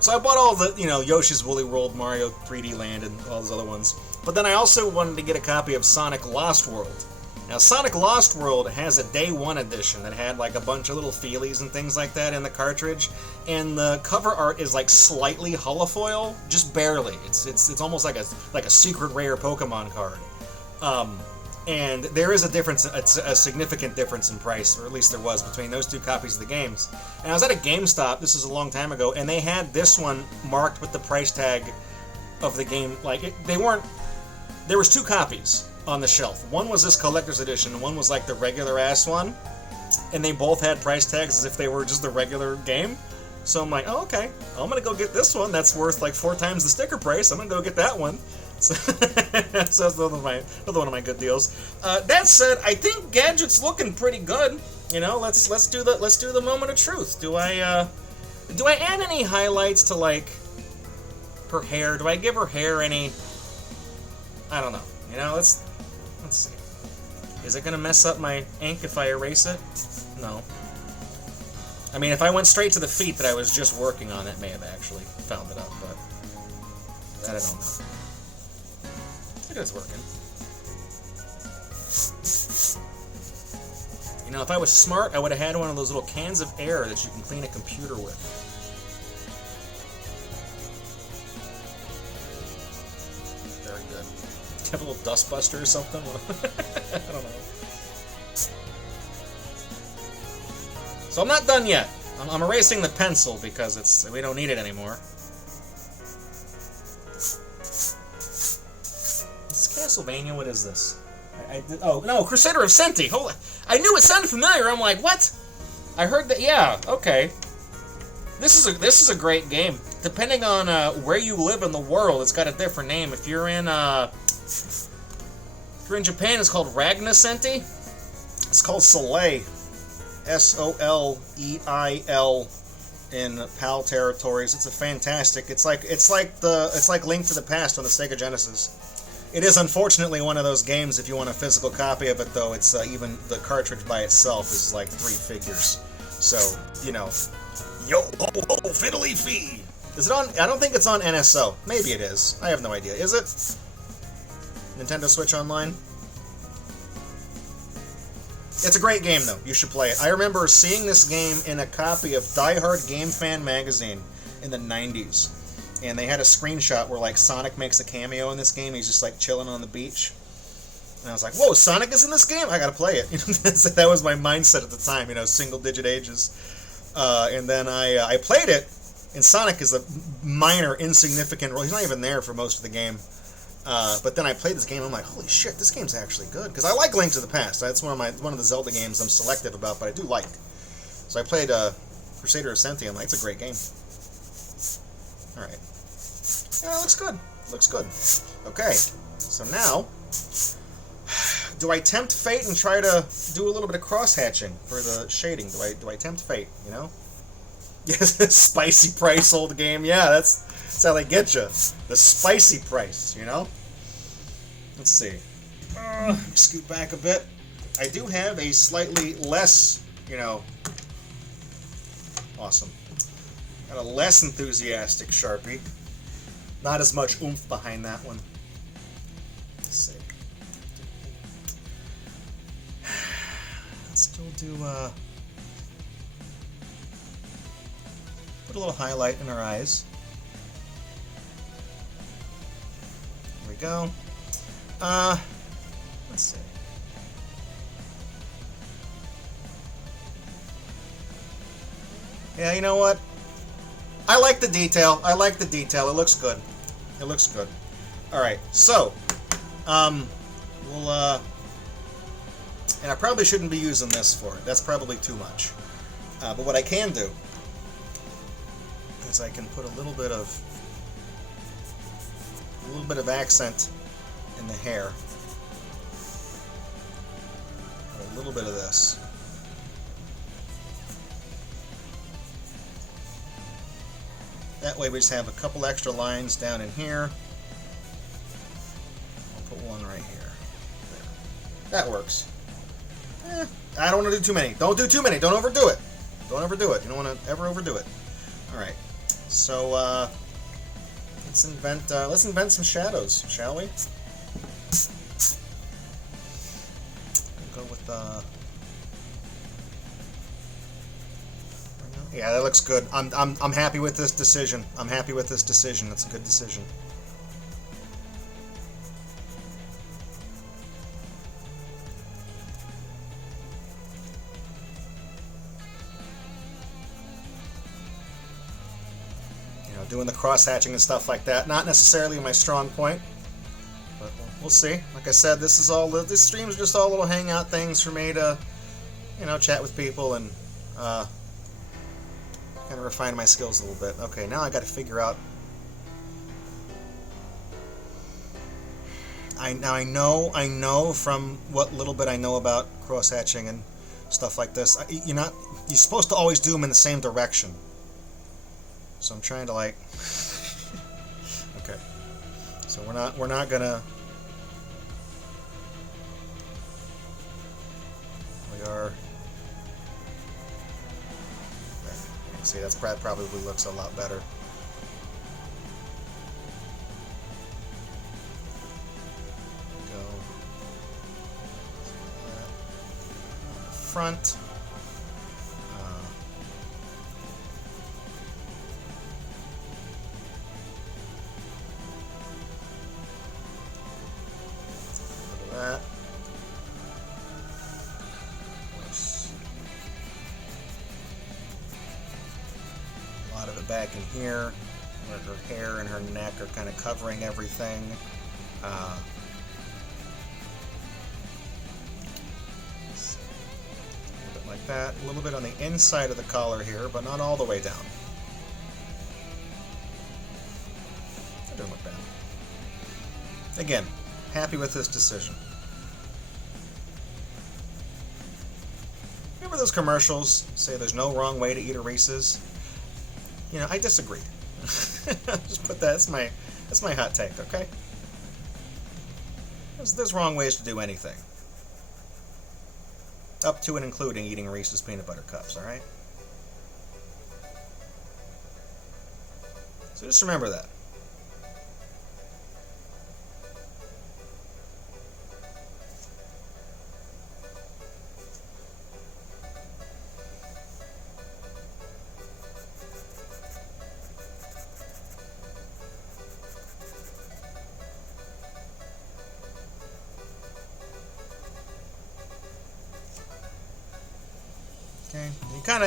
So I bought all the, you know, Yoshi's Woolly World, Mario 3D Land, and all those other ones. But then I also wanted to get a copy of Sonic Lost World. Now, Sonic Lost World has a Day 1 edition that had like a bunch of little feelies and things like that in the cartridge, and the cover art is like slightly holofoil, just barely. It's almost like a secret rare Pokemon card. And there is a difference, a significant difference in price, or at least there was, between those 2 copies of the games. And I was at a GameStop, this is a long time ago, and they had this one marked with the price tag of the game. Like, there was 2 copies on the shelf. One was this collector's edition, and one was like the regular ass one. And they both had price tags as if they were just the regular game. So I'm like, oh, okay, I'm gonna go get this one. That's worth like 4 times the sticker price. I'm gonna go get that one. So that's another one of my good deals. That said, I think Gadget's looking pretty good. You know, let's do the moment of truth. Do I add any highlights to like her hair? Do I give her hair any? I don't know. You know, let's see. Is it gonna mess up my ink if I erase it? No. I mean, if I went straight to the feet that I was just working on, it may have actually found it up, but that I don't know. I think it's working. You know, if I was smart, I would have had one of those little cans of air that you can clean a computer with. Have a little dustbuster or something? I don't know. So I'm not done yet. I'm erasing the pencil because we don't need it anymore. It's Castlevania. What is this? Oh no, Crusader of Senti. Hold on. I knew it sounded familiar. I'm like, what? I heard that. Yeah. Okay. This is a great game. Depending on where you live in the world, it's got a different name. If you're in Japan, it's called Ragnosenti. It's called Soleil. Soleil in PAL territories. It's a fantastic. It's like Link to the Past on the Sega Genesis. It is unfortunately one of those games. If you want a physical copy of it, though, it's even the cartridge by itself is like 3 figures. So you know, yo ho ho fiddly fee. Is it on? I don't think it's on NSO. Maybe it is. I have no idea. Is it? Nintendo Switch Online. It's a great game, though. You should play it. I remember seeing this game in a copy of Die Hard Game Fan magazine in the 90s. And they had a screenshot where, like, Sonic makes a cameo in this game. He's just, like, chilling on the beach. And I was like, whoa, Sonic is in this game? I gotta play it. That was my mindset at the time, you know, single-digit ages. And then I played it, and Sonic is a minor, insignificant role. He's not even there for most of the game. But then I played this game, and I'm like, holy shit, this game's actually good. Because I like Link to the Past. That's one of the Zelda games I'm selective about, but I do like. So I played Crusader of Senti. I'm like, it's a great game. Alright. Yeah, it looks good. Looks good. Okay, so now, do I tempt fate and try to do a little bit of cross-hatching for the shading? Do I tempt fate, you know? Yes, spicy price, old game. Yeah, that's how they get you. The spicy price, you know? Let's see. Scoot back a bit. I do have a slightly less, you know... Awesome. Got a less enthusiastic Sharpie. Not as much oomph behind that one. Let's see. Let's still do, put a little highlight in our eyes. There we go. Let's see. Yeah, you know what? I like the detail. I like the detail. It looks good. It looks good. Alright, so, we'll, and I probably shouldn't be using this for it. That's probably too much. But what I can do is I can put a little bit of accent in the hair. A little bit of this. That way we just have a couple extra lines down in here. I'll put one right here. There. That works. I don't want to do too many. Don't do too many. Don't overdo it. Don't overdo it. You don't want to ever overdo it. Alright. So, let's invent some shadows, shall we? We'll go with, yeah, that looks good. I'm happy with this decision. I'm happy with this decision. It's a good decision. You know, doing the cross-hatching and stuff like that. Not necessarily my strong point, but we'll see. Like I said, this stream's just all little hangout things for me to, you know, chat with people and, kind of refine my skills a little bit. Okay, now I got to figure out. I know from what little bit I know about cross-hatching and stuff like this. You're supposed to always do them in the same direction. So I'm trying to like. Okay. So we're not gonna. We are. See, that's probably looks a lot better. Go. Front. back in here, where her hair and her neck are kind of covering everything. A little bit like that. A little bit on the inside of the collar here, but not all the way down. That doesn't look bad. Again, happy with this decision. Remember those commercials say there's no wrong way to eat a Reese's? You know, I disagree. Just put that, that's my hot take, okay? There's wrong ways to do anything. Up to and including eating Reese's peanut butter cups, alright? So just remember that.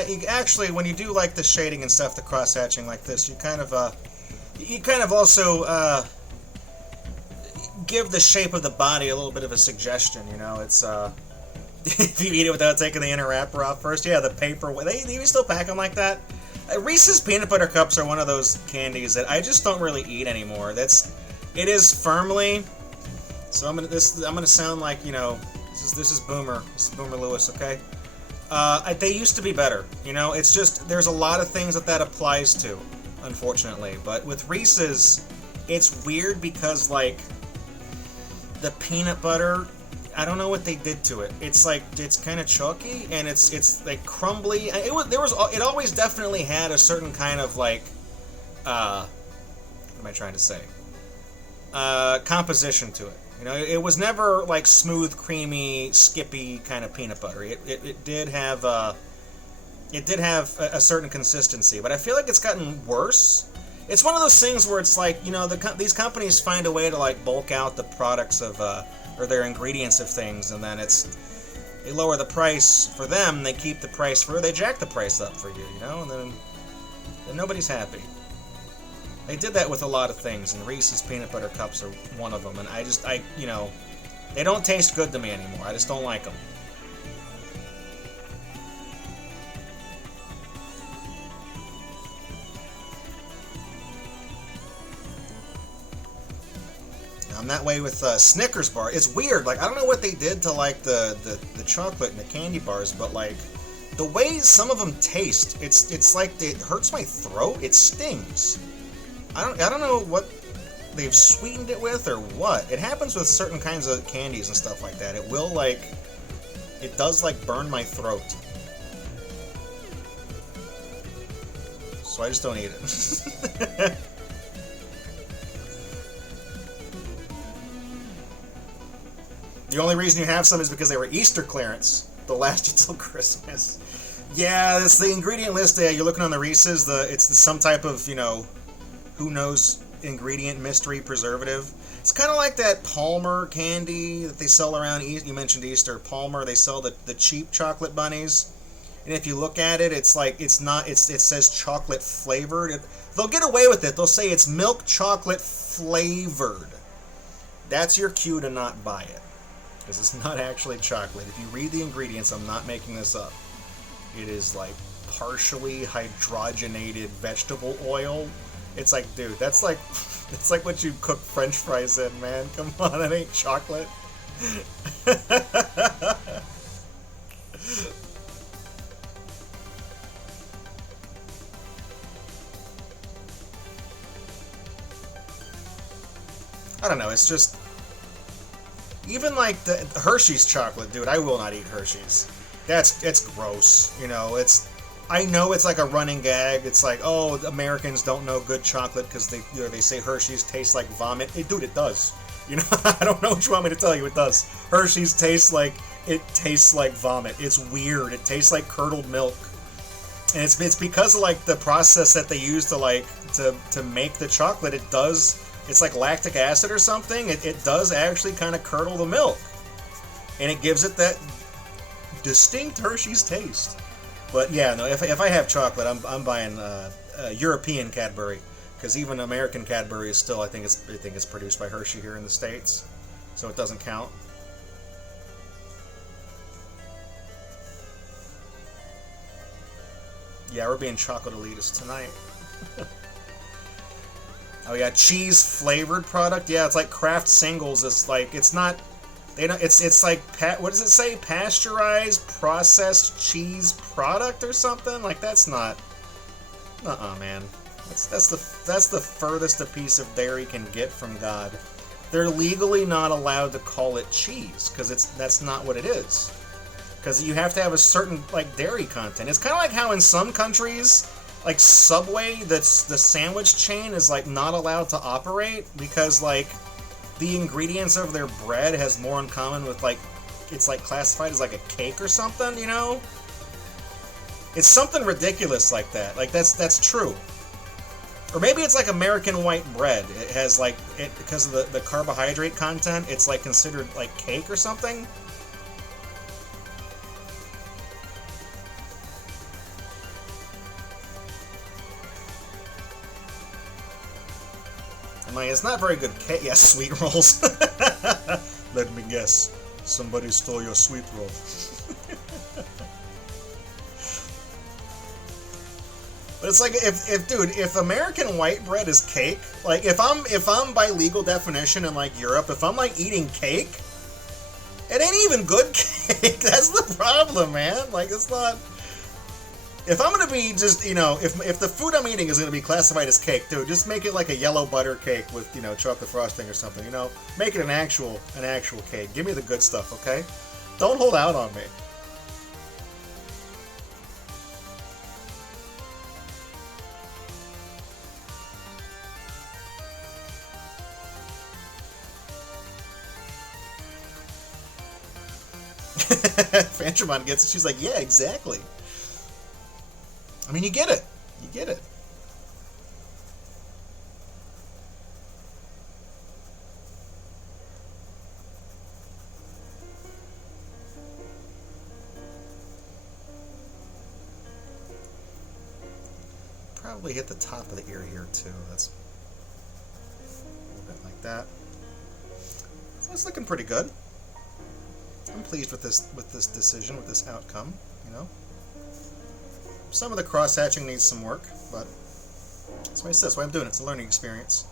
You actually, when you do like the shading and stuff, the cross hatching like this, you kind of also give the shape of the body a little bit of a suggestion. You know, it's if you eat it without taking the inner wrapper off first, yeah, the paper. They even still pack them like that. Reese's peanut butter cups are one of those candies that I just don't really eat anymore. It is firmly. So I'm gonna sound like, you know, this is Boomer Lewis, okay? They used to be better, you know. It's just there's a lot of things that applies to, unfortunately. But with Reese's, it's weird because like the peanut butter, I don't know what they did to it. It's like it's kind of chalky and it's like crumbly. It always definitely had a certain kind of like what am I trying to say? Composition to it. You know, it was never like smooth, creamy, skippy kind of peanut butter. It did have a certain consistency, but I feel like it's gotten worse. It's one of those things where it's like, you know, these companies find a way to like bulk out the products of or their ingredients of things, and then they lower the price for them. They keep the price they jack the price up for you, you know, and then nobody's happy. They did that with a lot of things, and Reese's peanut butter cups are one of them, and you know, they don't taste good to me anymore. I just don't like them. I'm that way with Snickers bar. It's weird. Like, I don't know what they did to like the chocolate and the candy bars, but like the way some of them taste, it's like it hurts my throat. It stings. I don't know what they've sweetened it with or what. It happens with certain kinds of candies and stuff like that. It does like burn my throat. So I just don't eat it. The only reason you have some is because they were Easter clearance. They'll last you till Christmas. Yeah, that's the ingredient list. Yeah, you're looking on the Reese's. It's some type of, you know, who knows ingredient mystery preservative. It's kind of like that Palmer candy that they sell around. You mentioned Easter. Palmer, they sell the cheap chocolate bunnies, and if you look at it, it's like it says chocolate flavored. They'll get away with it. They'll say it's milk chocolate flavored. That's your cue to not buy it, because it's not actually chocolate. If you read the ingredients, I'm not making this up. It is like partially hydrogenated vegetable oil. It's like, dude, that's like what you cook French fries in, man. Come on, it ain't chocolate. I don't know, it's just even like the Hershey's chocolate, dude, I will not eat Hershey's. It's gross, you know, I know it's like a running gag. It's like, oh, Americans don't know good chocolate because they say Hershey's tastes like vomit. Hey, dude, it does. You know, I don't know what you want me to tell you. It does. Hershey's tastes like vomit. It's weird. It tastes like curdled milk, and it's because of like the process that they use to make the chocolate. It's like lactic acid or something. It does actually kind of curdle the milk, and it gives it that distinct Hershey's taste. But yeah, no. If I have chocolate, I'm buying European Cadbury, because even American Cadbury is still, I think it's produced by Hershey here in the States, so it doesn't count. Yeah, we're being chocolate elitist tonight. Oh yeah, cheese flavored product. Yeah, it's like Kraft Singles. It's like it's not. They don't. It's like what does it say? Pasteurized processed cheese product or something. Like that's not. Man. That's the furthest a piece of dairy can get from God. They're legally not allowed to call it cheese because that's not what it is. Because you have to have a certain like dairy content. It's kind of like how in some countries, like Subway, that's the sandwich chain is like not allowed to operate because like the ingredients of their bread has more in common with like it's like classified as like a cake or something, you know? It's something ridiculous like that. Like that's true. Or maybe it's like American white bread. It has like because of the carbohydrate content, it's like considered like cake or something. I'm like, it's not very good cake. Yes, sweet rolls. Let me guess. Somebody stole your sweet roll. But it's like if American white bread is cake, like if I'm by legal definition in like Europe, if I'm like eating cake, it ain't even good cake. That's the problem, man. Like it's not. If I'm gonna be just, you know, if the food I'm eating is gonna be classified as cake, dude, just make it like a yellow butter cake with, you know, chocolate frosting or something. You know, make it an actual cake. Give me the good stuff, okay? Don't hold out on me. Fantremon gets it. She's like, yeah, exactly. I mean, you get it. You get it. Probably hit the top of the ear here, too. That's a little bit like that. So it's looking pretty good. I'm pleased with this decision, with this outcome, you know. Some of the cross-hatching needs some work, but that's why I'm doing it. It's a learning experience.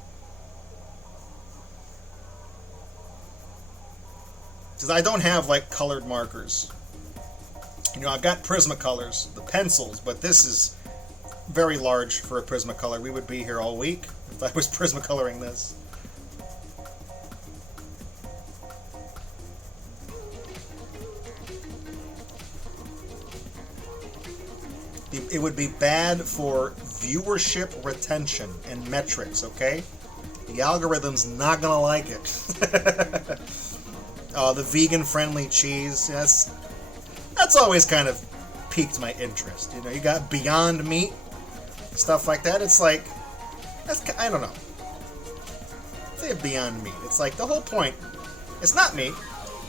Because I don't have, like, colored markers. You know, I've got Prismacolors, the pencils, but this is very large for a Prismacolor. We would be here all week if I was Prismacoloring this. It would be bad for viewership retention and metrics, okay? The algorithm's not gonna like it. The vegan-friendly cheese, yes, that's always kind of piqued my interest. You know, you got Beyond Meat, stuff like that. It's like, I don't know. Say Beyond Meat. It's like the whole point. It's not meat,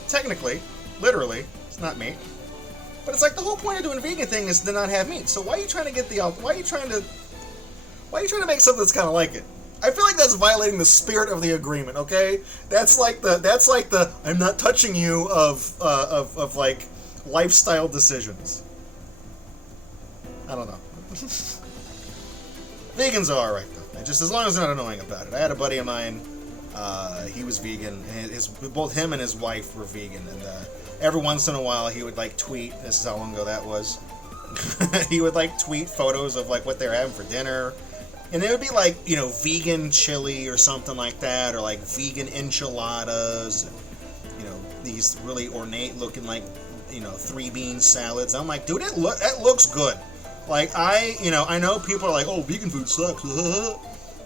technically, literally. It's not meat. But it's like the whole point of doing a vegan thing is to not have meat. So why are you trying to get why are you trying to make something that's kind of like it? I feel like that's violating the spirit of the agreement. Okay, that's like the I'm not touching you of like lifestyle decisions. I don't know. Vegans are alright though. Just as long as they're not annoying about it. I had a buddy of mine. He was vegan. Both him and his wife were vegan, and every once in a while he would like tweet. This is how long ago that was. He would like tweet photos of like what they're having for dinner, and it would be like, you know, vegan chili or something like that, or like vegan enchiladas. You know, these really ornate looking like, you know, 3-bean salads. I'm like, dude, it looks good. Like I know people are like, oh, vegan food sucks,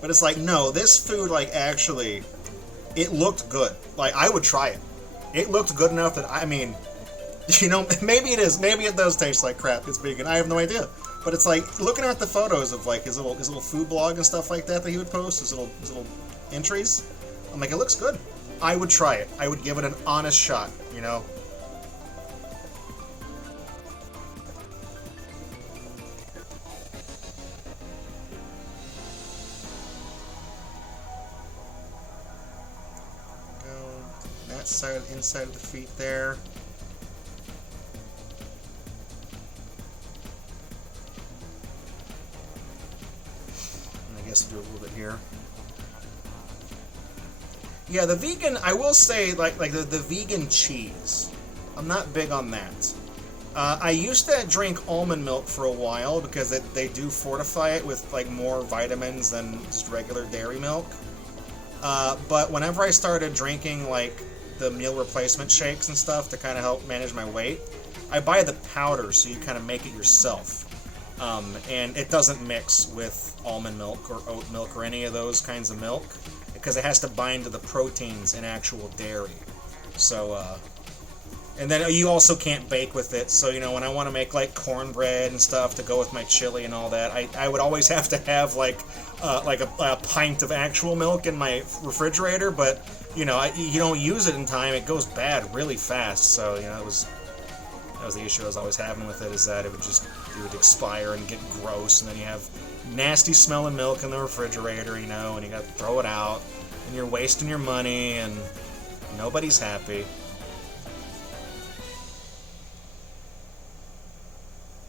but it's like, no, this food like actually. It looked good. Like, I would try it. It looked good enough that, I mean, you know, maybe it is. Maybe it does taste like crap. It's vegan. I have no idea. But it's like, looking at the photos of, like, his little food blog and stuff like that he would post, his little entries, I'm like, it looks good. I would try it. I would give it an honest shot, you know? inside of the feet there. And I guess do a little bit here. Yeah, the vegan, I will say, like the vegan cheese. I'm not big on that. I used to drink almond milk for a while because they do fortify it with like more vitamins than just regular dairy milk. But whenever I started drinking like the meal replacement shakes and stuff to kind of help manage my weight, I buy the powder so you kind of make it yourself. And it doesn't mix with almond milk or oat milk or any of those kinds of milk because it has to bind to the proteins in actual dairy. So, and then you also can't bake with it, so, you know, when I want to make, like, cornbread and stuff to go with my chili and all that, I would always have to have, like a pint of actual milk in my refrigerator, but, you know, you don't use it in time, it goes bad really fast, so, you know, that was the issue I was always having with it, is that it would expire and get gross, and then you have nasty smelling milk in the refrigerator, you know, and you gotta throw it out, and you're wasting your money, and nobody's happy.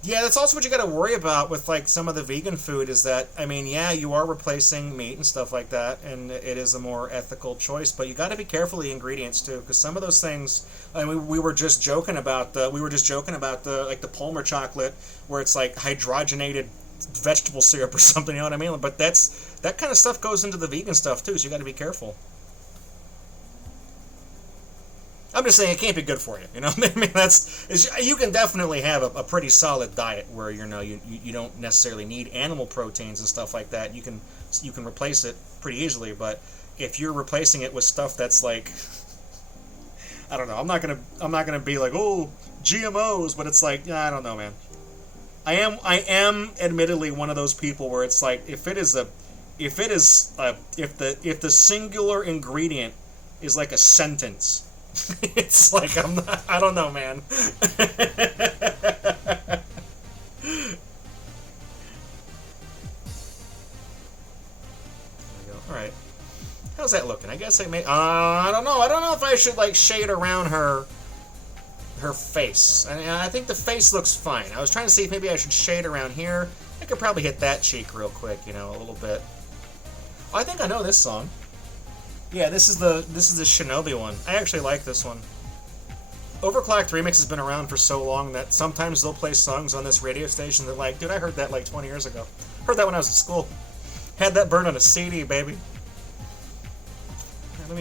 Yeah, that's also what you got to worry about with, like, some of the vegan food is that, I mean, yeah, you are replacing meat and stuff like that, and it is a more ethical choice, but you got to be careful of the ingredients, too, because some of those things, I mean, we were just joking about the like, the Palmer chocolate, where it's, like, hydrogenated vegetable syrup or something, you know what I mean? But that kind of stuff goes into the vegan stuff, too, so you got to be careful. I'm just saying it can't be good for you, you know. I mean, you can definitely have a pretty solid diet where you don't necessarily need animal proteins and stuff like that. You can replace it pretty easily, but if you're replacing it with stuff that's like, I don't know. I'm not gonna be like, oh, GMOs, but it's like, I don't know, man. I am admittedly one of those people where it's like if the singular ingredient is like a sentence. It's like I don't know, man. Alright. How's that looking? I guess I may... I don't know. I don't know if I should, like, shade around her face. I think the face looks fine. I was trying to see if maybe I should shade around here. I could probably hit that cheek real quick, you know, a little bit. Oh, I think I know this song. Yeah, this is the Shinobi one. I actually like this one. Overclocked Remix has been around for so long that sometimes they'll play songs on this radio station that, like, dude, I heard that like 20 years ago. Heard that when I was in school. Had that burned on a CD, baby. Let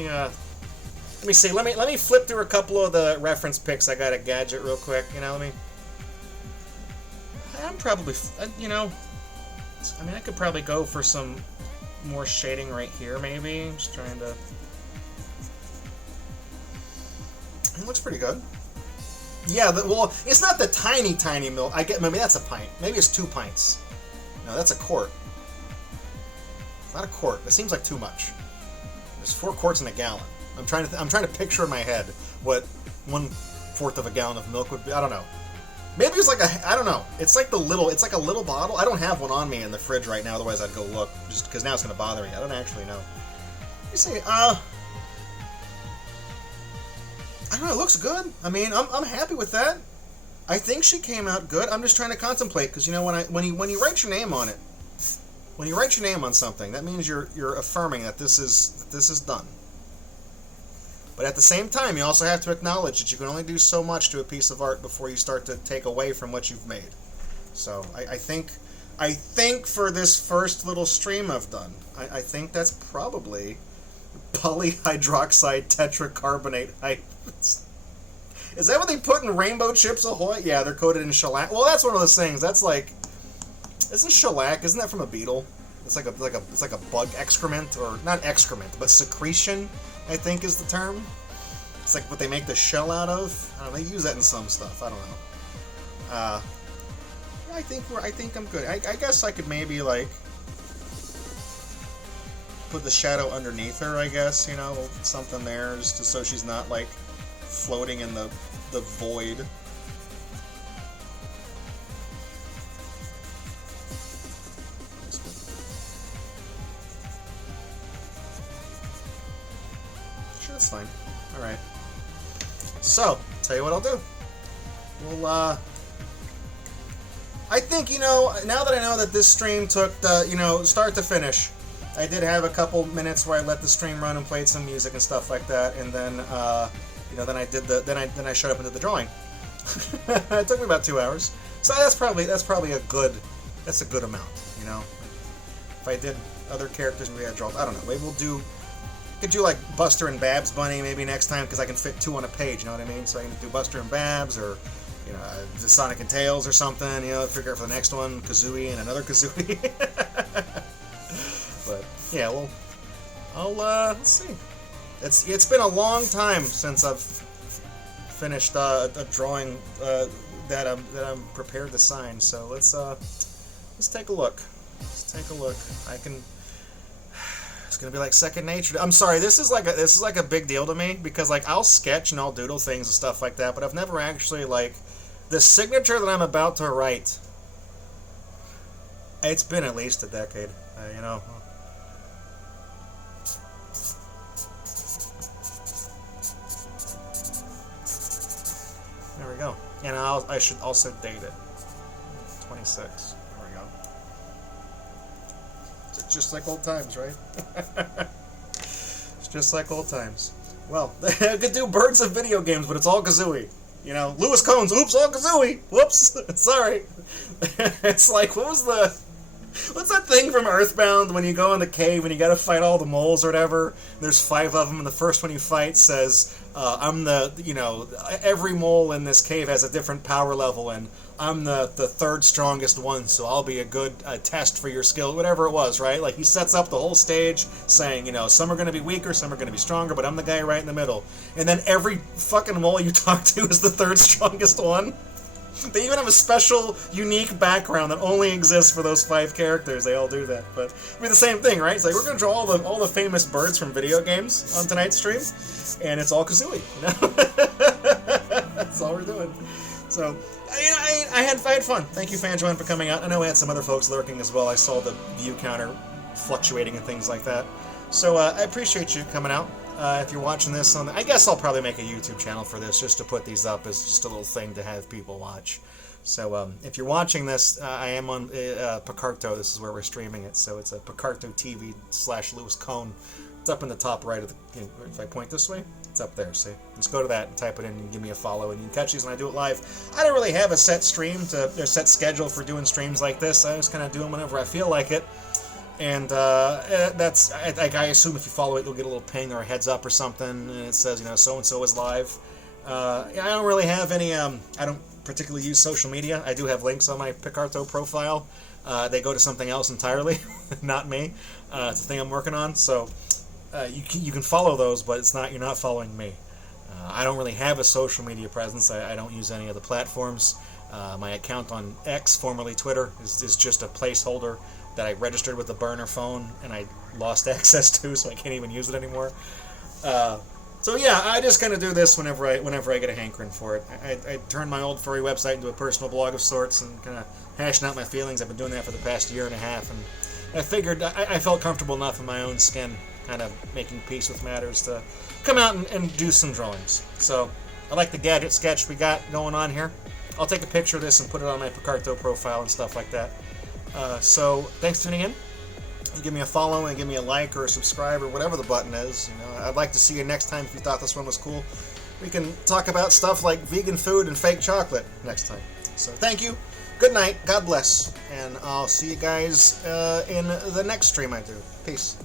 me see. Let me flip through a couple of the reference pics I got at Gadget real quick. You know, I'm probably, you know, I mean, I could probably go for some more shading right here, maybe. I'm just trying to... It looks pretty good. Yeah, well, it's not the tiny milk. Maybe that's a pint. Maybe it's 2 pints. No, that's a quart. Not a quart. That seems like too much. There's 4 quarts in a gallon. I'm trying to picture in my head what 1/4 of a gallon of milk would be. I don't know. Maybe it's like I don't know. It's like a little bottle. I don't have one on me in the fridge right now, otherwise I'd go look, just because now it's going to bother me. I don't actually know. Let me see. I don't know, it looks good. I mean, I'm happy with that. I think she came out good. I'm just trying to contemplate, because, you know, when you write your name on it, when you write your name on something, that means you're affirming that this is done. But at the same time, you also have to acknowledge that you can only do so much to a piece of art before you start to take away from what you've made. So I think for this first little stream I've done, I think that's probably polyhydroxide tetracarbonate. Is that what they put in Rainbow Chips Ahoy? Yeah, they're coated in shellac. Well, that's one of those things. That's like, isn't shellac? Isn't that from a beetle? It's like a bug excrement, or not excrement, but secretion, I think is the term. It's like what they make the shell out of. I don't know, they use that in some stuff. I don't know. I think I'm good. I guess I could maybe like put the shadow underneath her. I guess, you know, something there, just so she's not like floating in the void. Sure, that's fine. All right. So, tell you what I'll do. We'll, I think, you know, now that I know that this stream took, you know, start to finish, I did have a couple minutes where I let the stream run and played some music and stuff like that, and then, you know, then I did then I shut up and did the drawing. It took me about 2 hours, so that's probably a good amount, you know. If I did other characters, maybe I'd draw. I don't know. Maybe could do like Buster and Babs Bunny maybe next time, because I can fit 2 on a page. You know what I mean? So I can do Buster and Babs, or you know, the Sonic and Tails or something. You know, figure out for the next one Kazooie and another Kazooie. But yeah, well, let's see. It's been a long time since I've finished a drawing that I'm prepared to sign. So let's take a look. Let's take a look. It's gonna be like second nature. I'm sorry. This is like a big deal to me, because like I'll sketch and I'll doodle things and stuff like that, but I've never actually, like, the signature that I'm about to write. It's been at least a decade. You know. There we go. And I should also date it. 26. There we go. It's just like old times, right? It's just like old times. Well, I could do birds of video games, but it's all Kazooie. You know, LouisKohn's, oops, all Kazooie. Whoops, sorry. It's like, what's that thing from Earthbound when you go in the cave and you gotta fight all the moles or whatever? There's 5 of them, and the first one you fight says, I'm you know, every mole in this cave has a different power level, and I'm the third strongest one, so I'll be a good test for your skill, whatever it was, right? Like, he sets up the whole stage saying, you know, some are going to be weaker, some are going to be stronger, but I'm the guy right in the middle. And then every fucking mole you talk to is the third strongest one. They even have a special, unique background that only exists for those 5 characters. They all do that. But it'd be the same thing, right? It's like, we're going to draw all the famous birds from video games on tonight's stream, and it's all Kazooie. You know? That's all we're doing. So, I had fun. Thank you, Fanjoan, for coming out. I know we had some other folks lurking as well. I saw the view counter fluctuating and things like that. So, I appreciate you coming out. If you're watching this I guess I'll probably make a YouTube channel for this, just to put these up as just a little thing to have people watch. So if you're watching this, I am on Picarto. This is where we're streaming it. So it's a Picarto TV /LouisKohn. It's up in the top right of the. If I point this way, it's up there. See, just go to that and type it in and give me a follow, and you can catch these when I do it live. I don't really have a set set schedule for doing streams like this. I just kind of do them whenever I feel like it. And that's, I assume if you follow it, you'll get a little ping or a heads up or something, and it says, you know, so-and-so is live. I don't really have any, I don't particularly use social media. I do have links on my Picarto profile. They go to something else entirely, not me. It's a thing I'm working on, so you can follow those, but you're not following me. I don't really have a social media presence. I don't use any of the platforms. My account on X, formerly Twitter, is just a placeholder that I registered with the burner phone and I lost access to, so I can't even use it anymore. So yeah, I just kind of do this whenever I get a hankering for it. I turned my old furry website into a personal blog of sorts and kind of hashing out my feelings. I've been doing that for the past year and a half, and I figured I felt comfortable enough in my own skin, kind of making peace with matters, to come out and do some drawings. So I like the Gadget sketch we got going on here. I'll take a picture of this and put it on my Picarto profile and stuff like that. So thanks for tuning in. Give me a follow and give me a like or a subscribe or whatever the button is. You know, I'd like to see you next time if you thought this one was cool. We can talk about stuff like vegan food and fake chocolate next time. So thank you. Good night. God bless. And I'll see you guys in the next stream I do. Peace.